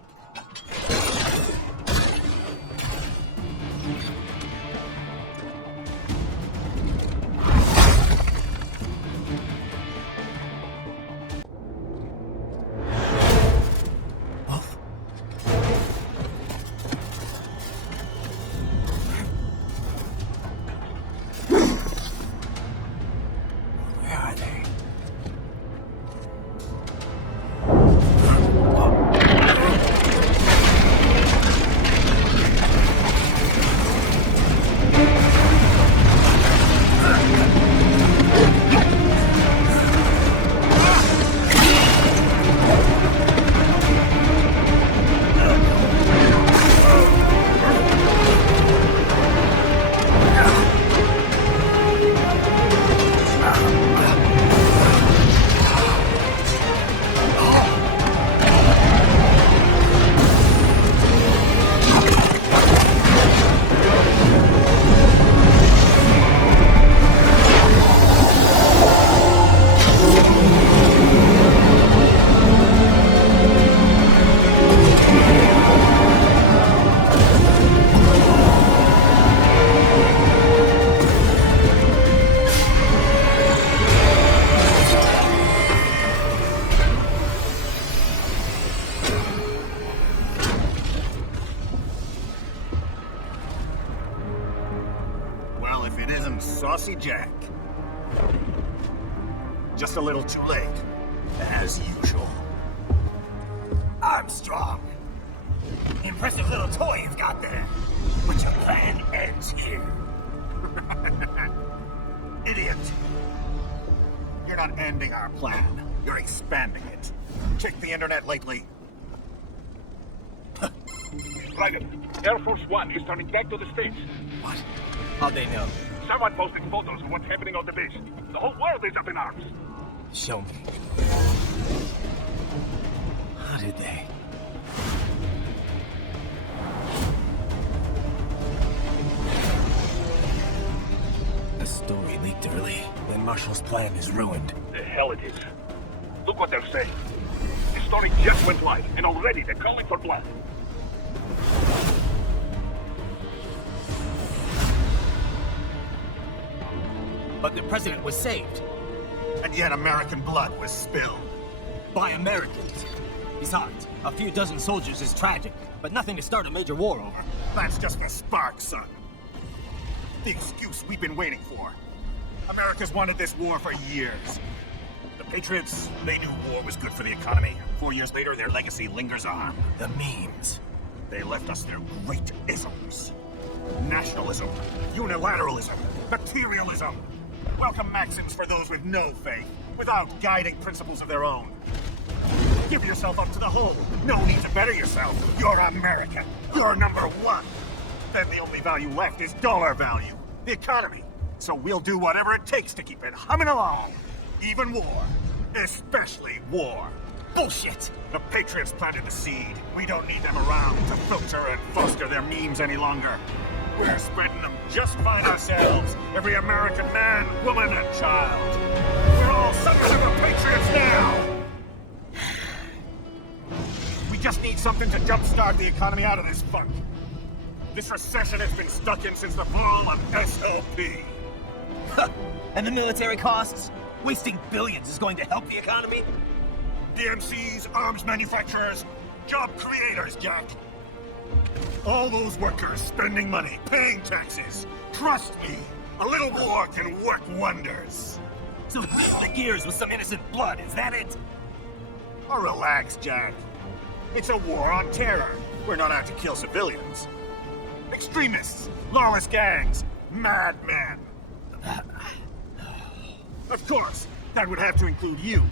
one saucy Jack. Just a little too late, as usual. Armstrong. Impressive little toy you've got there. But your plan ends here. Idiot. You're not ending our plan. You're expanding it. Check the internet lately. Private, Air Force One is turning back to the States. What? How'd they know? Someone posted photos of what's happening on the base. The whole world is up in arms. Show me. How did they? The story leaked early. Then Marshall's plan is ruined. The hell it is. Look what they're saying. The story just went live, and already they're calling for blood. But the president was saved. And yet American blood was spilled. By Americans. Besides, a few dozen soldiers is tragic, but nothing to start a major war over. That's just the spark, son. The excuse we've been waiting for. America's wanted this war for years. The Patriots, they knew war was good for the economy. 4 years later, their legacy lingers on. The memes. They left us their great isms. Nationalism, unilateralism, materialism. Welcome maxims for those with no faith, without guiding principles of their own. Give yourself up to the whole. No need to better yourself. You're American. You're number one. Then the only value left is dollar value, the economy. So we'll do whatever it takes to keep it humming along. Even war. Especially war. Bullshit! The Patriots planted the seed. We don't need them around to filter and foster their memes any longer. We're spreading them just fine ourselves. Every American man, woman, and child. We're all sons of the Patriots now! We just need something to jumpstart the economy out of this funk. This recession has been stuck in since the fall of SOP. And the military costs? Wasting billions is going to help the economy? DMCs, arms manufacturers, job creators, Jack. All those workers spending money, paying taxes. Trust me, a little war can work wonders. So flip the gears with some innocent blood, is that it? Oh, relax, Jack. It's a war on terror. We're not out to kill civilians. Extremists, lawless gangs, madmen. Of course, that would have to include you.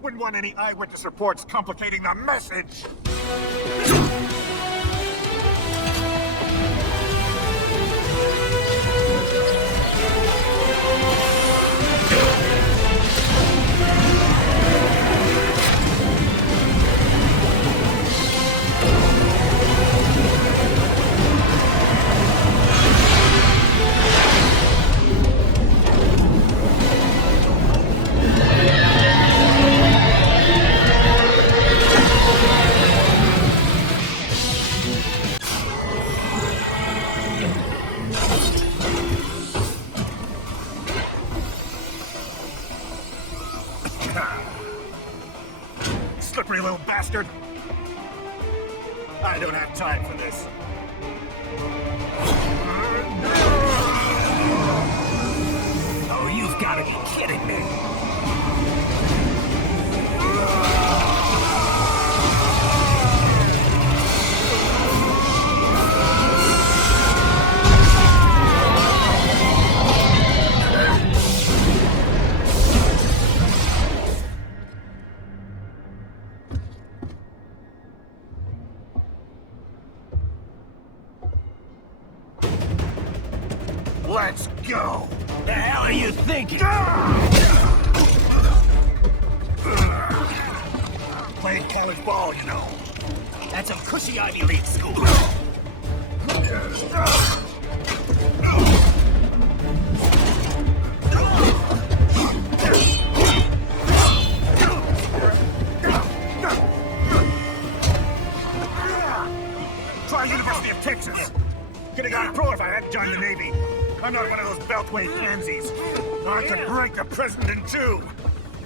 Wouldn't want any eyewitness reports complicating the message. Slippery little bastard. I don't have time for this. Oh, you've got to be kidding me. Let's go! The hell are you thinking? Playing college ball, you know. That's a cushy Ivy League school. Try University of Texas. Could have got a pro if I hadn't joined the Navy. I'm not one of those beltway pansies. I can break the president in two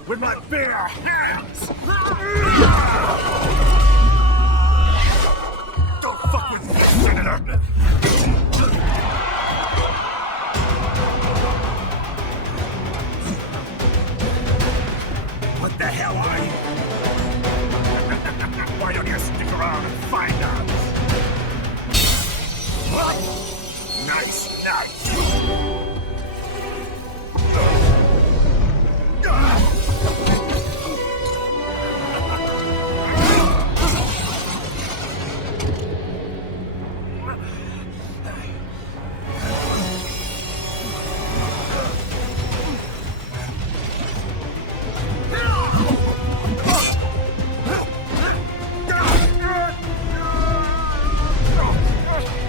with my bare hands. Don't fuck fuck with you, Senator! What the hell are you? Why don't you stick around and find out? What? Nice, nice.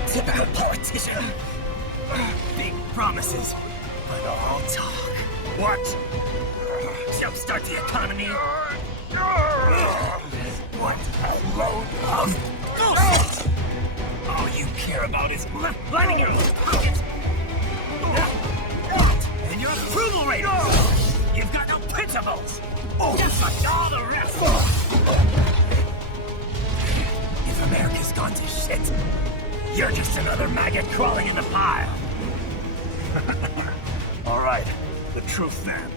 Typical politician. Big promises, but all talk. What? Jumpstart the economy. What a load of bullshit! All you care about is lining your own pockets. And your approval ratings. You've got no principles. Just like all the rest. If America's gone to shit, you're just another maggot crawling in the pile. All right, the truth then.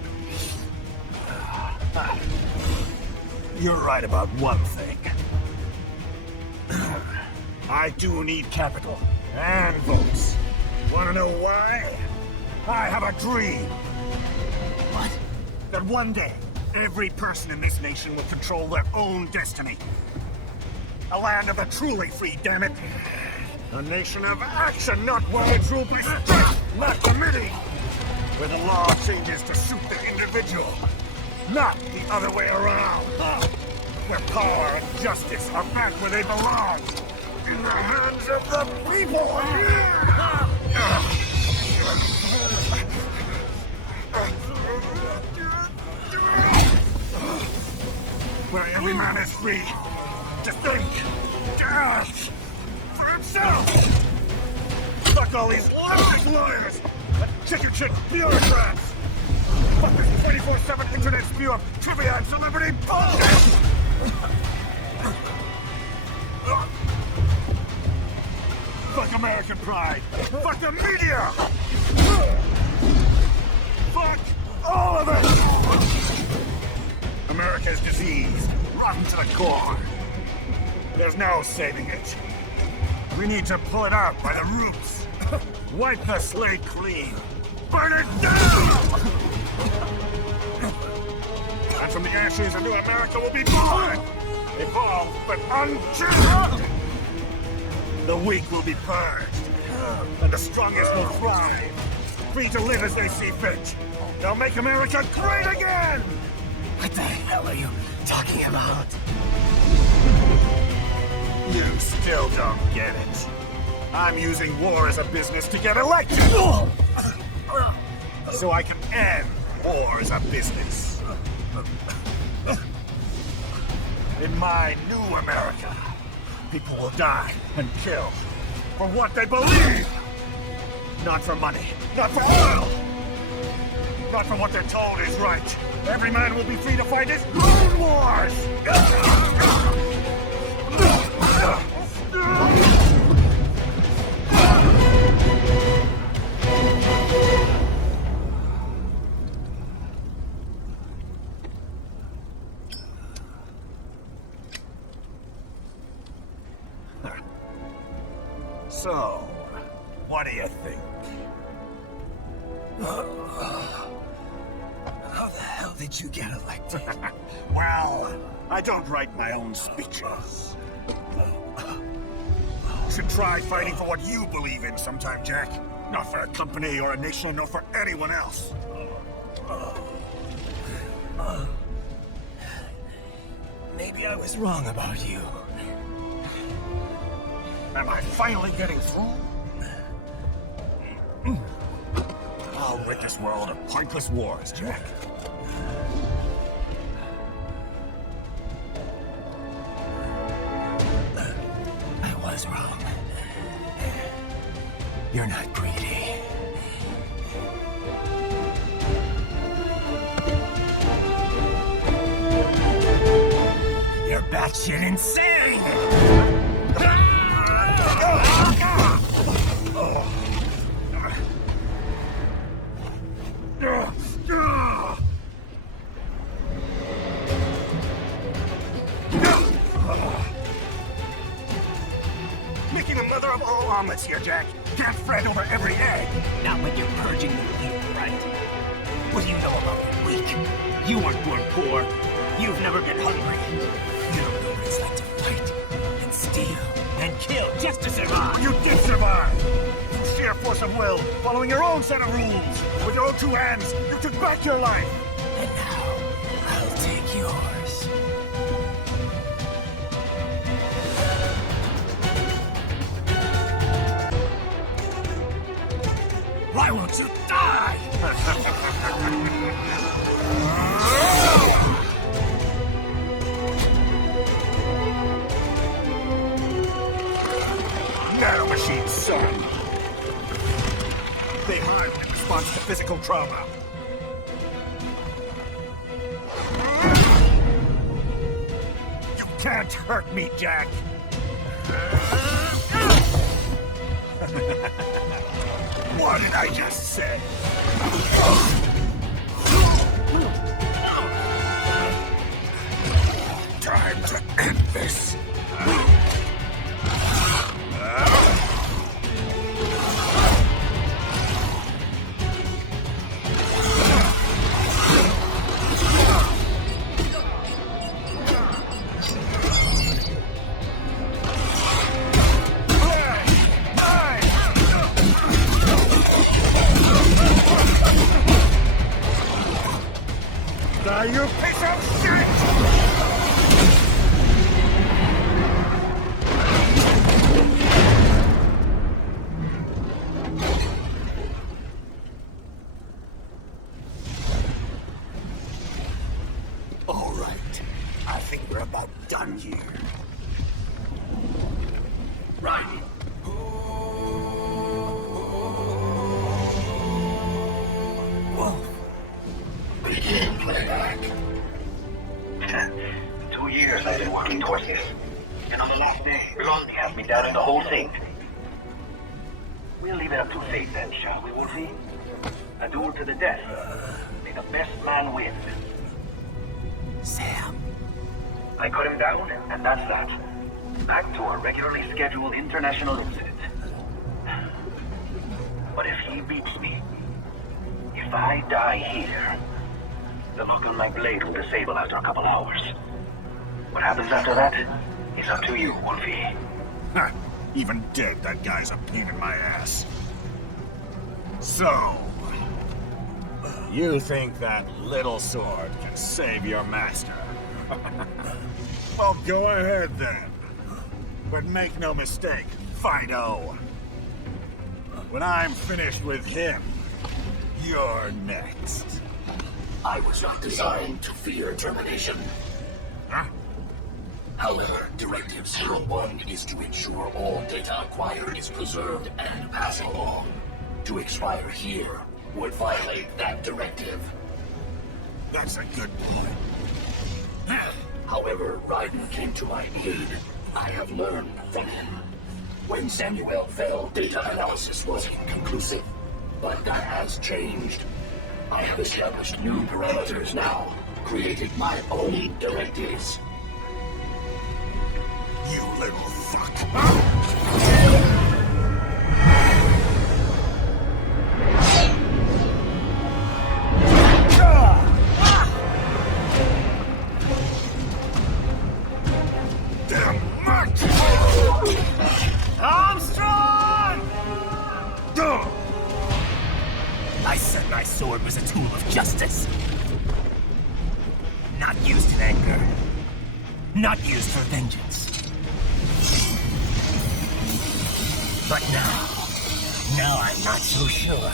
You're right about one thing. I do need capital and votes. Wanna know why? I have a dream. What? That one day, every person in this nation will control their own destiny. A land of the truly free, damn it. A nation of action, not one that's ruled by strength, not committee. Where the law changes to suit the individual, not the other way around. Where power and justice are back where they belong. In the hands of the people. Where every man is free to think, to act for himself. Fuck all these lawyers and chicken bureaucrats. Fuck this 24/7 internet spew of trivia and celebrity bullshit. Fuck American pride. Fuck the media. Fuck all of it. America's diseased, rotten to the core. There's no saving it. We need to pull it out by the roots. Wipe the slate clean. Burn it down! And from the ashes, a new America will be born! Evolved, but unchanged! The weak will be purged, and the strongest will thrive. Free to live as they see fit. They'll make America great again! What the hell are you talking about? You still don't get it. I'm using war as a business to get elected! So I can end war as a business. In my new America, people will die and kill for what they believe. Not for money, not for oil, not for what they're told is right. Every man will be free to fight his own wars. So, what do you think? How the hell did you get elected? Well, I don't write my own speeches. You should try fighting for what you believe in sometime, Jack. Not for a company or a nation or for anyone else. Maybe I was wrong about you. Am I finally getting through? I'll rid this world of pointless wars, Jack. I was wrong. You're not greedy. You're batshit insane! omelets here, Jack. Can't fret over every egg. Not when you're purging the weak, right? What do you know about the weak? You weren't born poor. You've never been hungry. You don't know what it's like to fight and steal and kill just to survive. You did survive. Through sheer force of will, following your own set of rules. With your own two hands, you took back your life. And now, I'll take yours. Why won't you die? Nanomachine, son. They harmed in response to physical trauma. You can't hurt me, Jack. What did I just say? Time to end this. You piece of shit! All right. I think we're about done here. Right. Begin playback. 2 years I've been working towards this. And on the last day, Blondie has me down in the whole thing. We'll leave it up to fate then, shall we, Wolfie? A duel to the death. May the best man win. Sam. I cut him down, and that's that. Back to our regularly scheduled international incident. But if he beats me, if I die here, the look on my blade will disable after a couple hours. What happens after that is up to you, Wolfie. Ha! Even dead, that guy's a pain in my ass. So, you think that little sword can save your master? Well, go ahead then. But make no mistake, Fido. When I'm finished with him, you're next. I was not designed to fear termination. Huh? However, Directive 01 is to ensure all data acquired is preserved and passed along. To expire here would violate that directive. That's a good boy. However, Raiden came to my aid. I have learned from him. When Samuel fell, data analysis was inconclusive. But that has changed. I have established new parameters now, created my own directives. You little fuck. Armstrong! I said my sword was a tool of justice. Not used in anger. Not used for vengeance. But now I'm not so sure.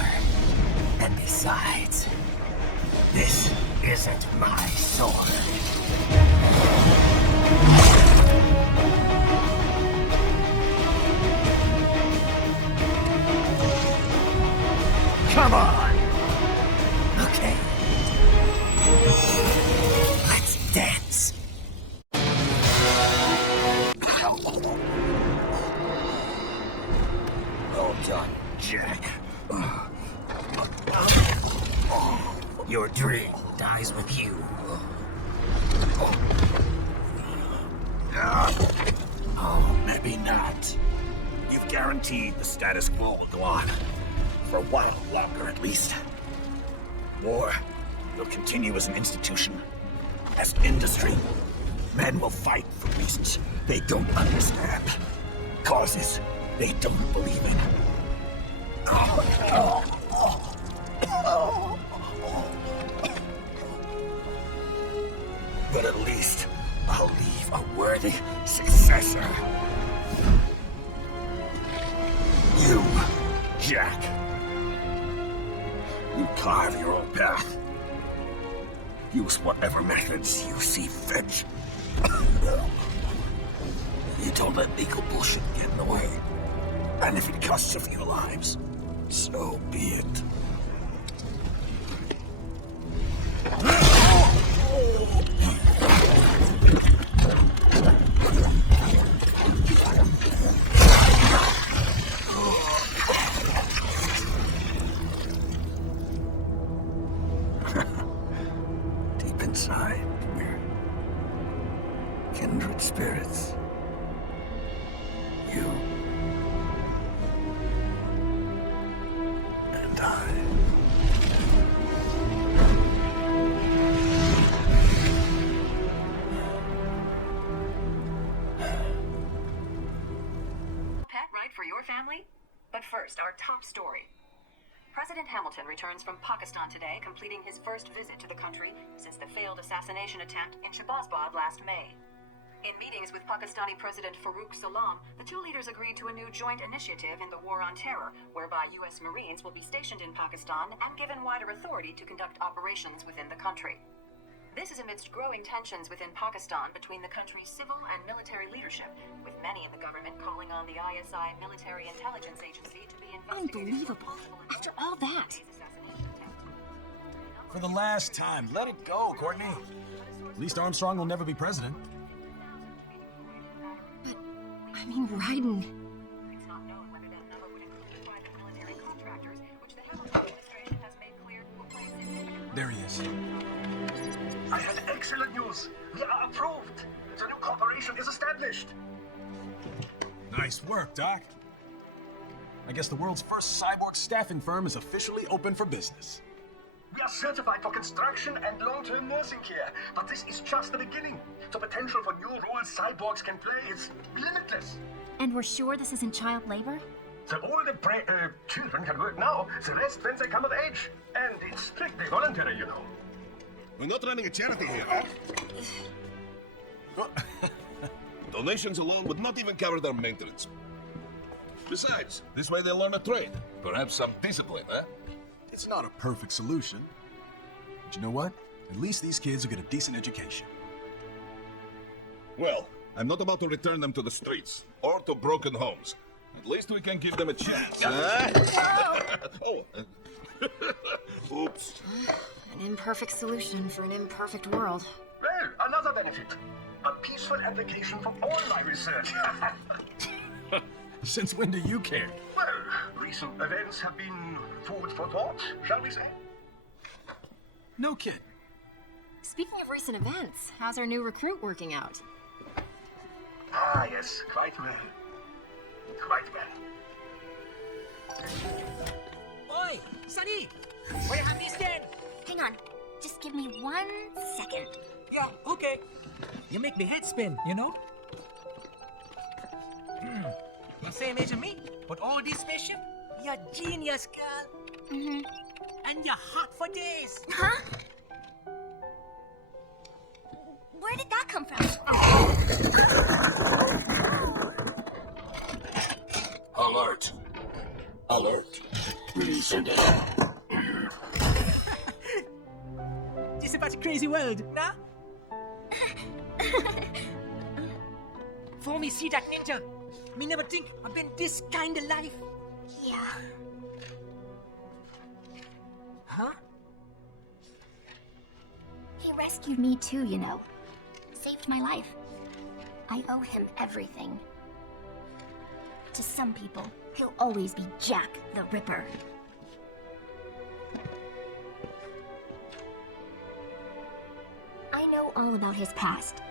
And besides, this isn't my sword. Come on! Okay. Let's dance. Well done, Jack. Your dream dies with you. Oh, maybe not. You've guaranteed the status quo will go on. For a while longer, at least. War will continue as an institution, as industry. Men will fight for reasons they don't understand. Causes they don't believe in. But at least I'll leave a worthy successor. You, Jack. You carve your own path. Use whatever methods you see fit. You don't let legal bullshit get in the way. And if it costs a few lives, so be it. Deep inside, we're kindred spirits. You and I. Pet right for your family? But first, our top story. President Hamilton returns from Pakistan today, completing his first visit to the country since the failed assassination attempt in Shahbazbad last May. In meetings with Pakistani President Farooq Salam, the two leaders agreed to a new joint initiative in the War on Terror, whereby U.S. Marines will be stationed in Pakistan and given wider authority to conduct operations within the country. This is amidst growing tensions within Pakistan between the country's civil and military leadership, with many in the government calling on the ISI Military Intelligence Agency to be investigated. Unbelievable. After all that. For the last time, let it go, Courtney. At least Armstrong will never be president. I mean, Raiden. It's not known whether that number would include private military contractors, which the Hamilton administration has made clear will play significant. There he is. I had excellent news. We are approved. The new corporation is established. Nice work, Doc. I guess the world's first cyborg staffing firm is officially open for business. We are certified for construction and long-term nursing care, but this is just the beginning. The potential for new roles cyborgs can play is limitless. And we're sure this isn't child labor? The older children can work now, the rest when they come of age. And it's strictly voluntary, you know. We're not running a charity here. Donations alone would not even cover their maintenance. Besides, this way they'll learn a trade. Perhaps some discipline, eh? It's not a perfect solution. But you know what? At least these kids will get a decent education. Well, I'm not about to return them to the streets or to broken homes. At least we can give them a chance. Oh. Oops. An imperfect solution for an imperfect world. Well, another benefit. A peaceful application for all my research. Since when do you care? Well, recent events have been food for thought, shall we say? No kidding. Speaking of recent events, how's our new recruit working out? Ah, yes, quite well. Quite well. Oi, Sonny! Where have you stand? Hang on. Just give me 1 second. Yeah, okay. You make me head spin, you know? The same age as me, but all this spaceship, you're genius, girl. Mm-hmm. And you're hot for days. Huh? Where did that come from? Alert. Alert. Resend it. This is about crazy world, nah? For me see that ninja, me never think I've been this kind of life. Yeah. Huh? He rescued me too, you know. Saved my life. I owe him everything. To some people, he'll always be Jack the Ripper. I know all about his past.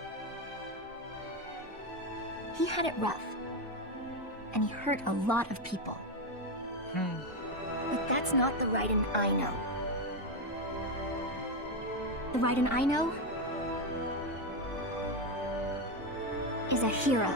He had it rough. and he hurt a lot of people. But that's not the Raiden I know. The Raiden I know is a hero.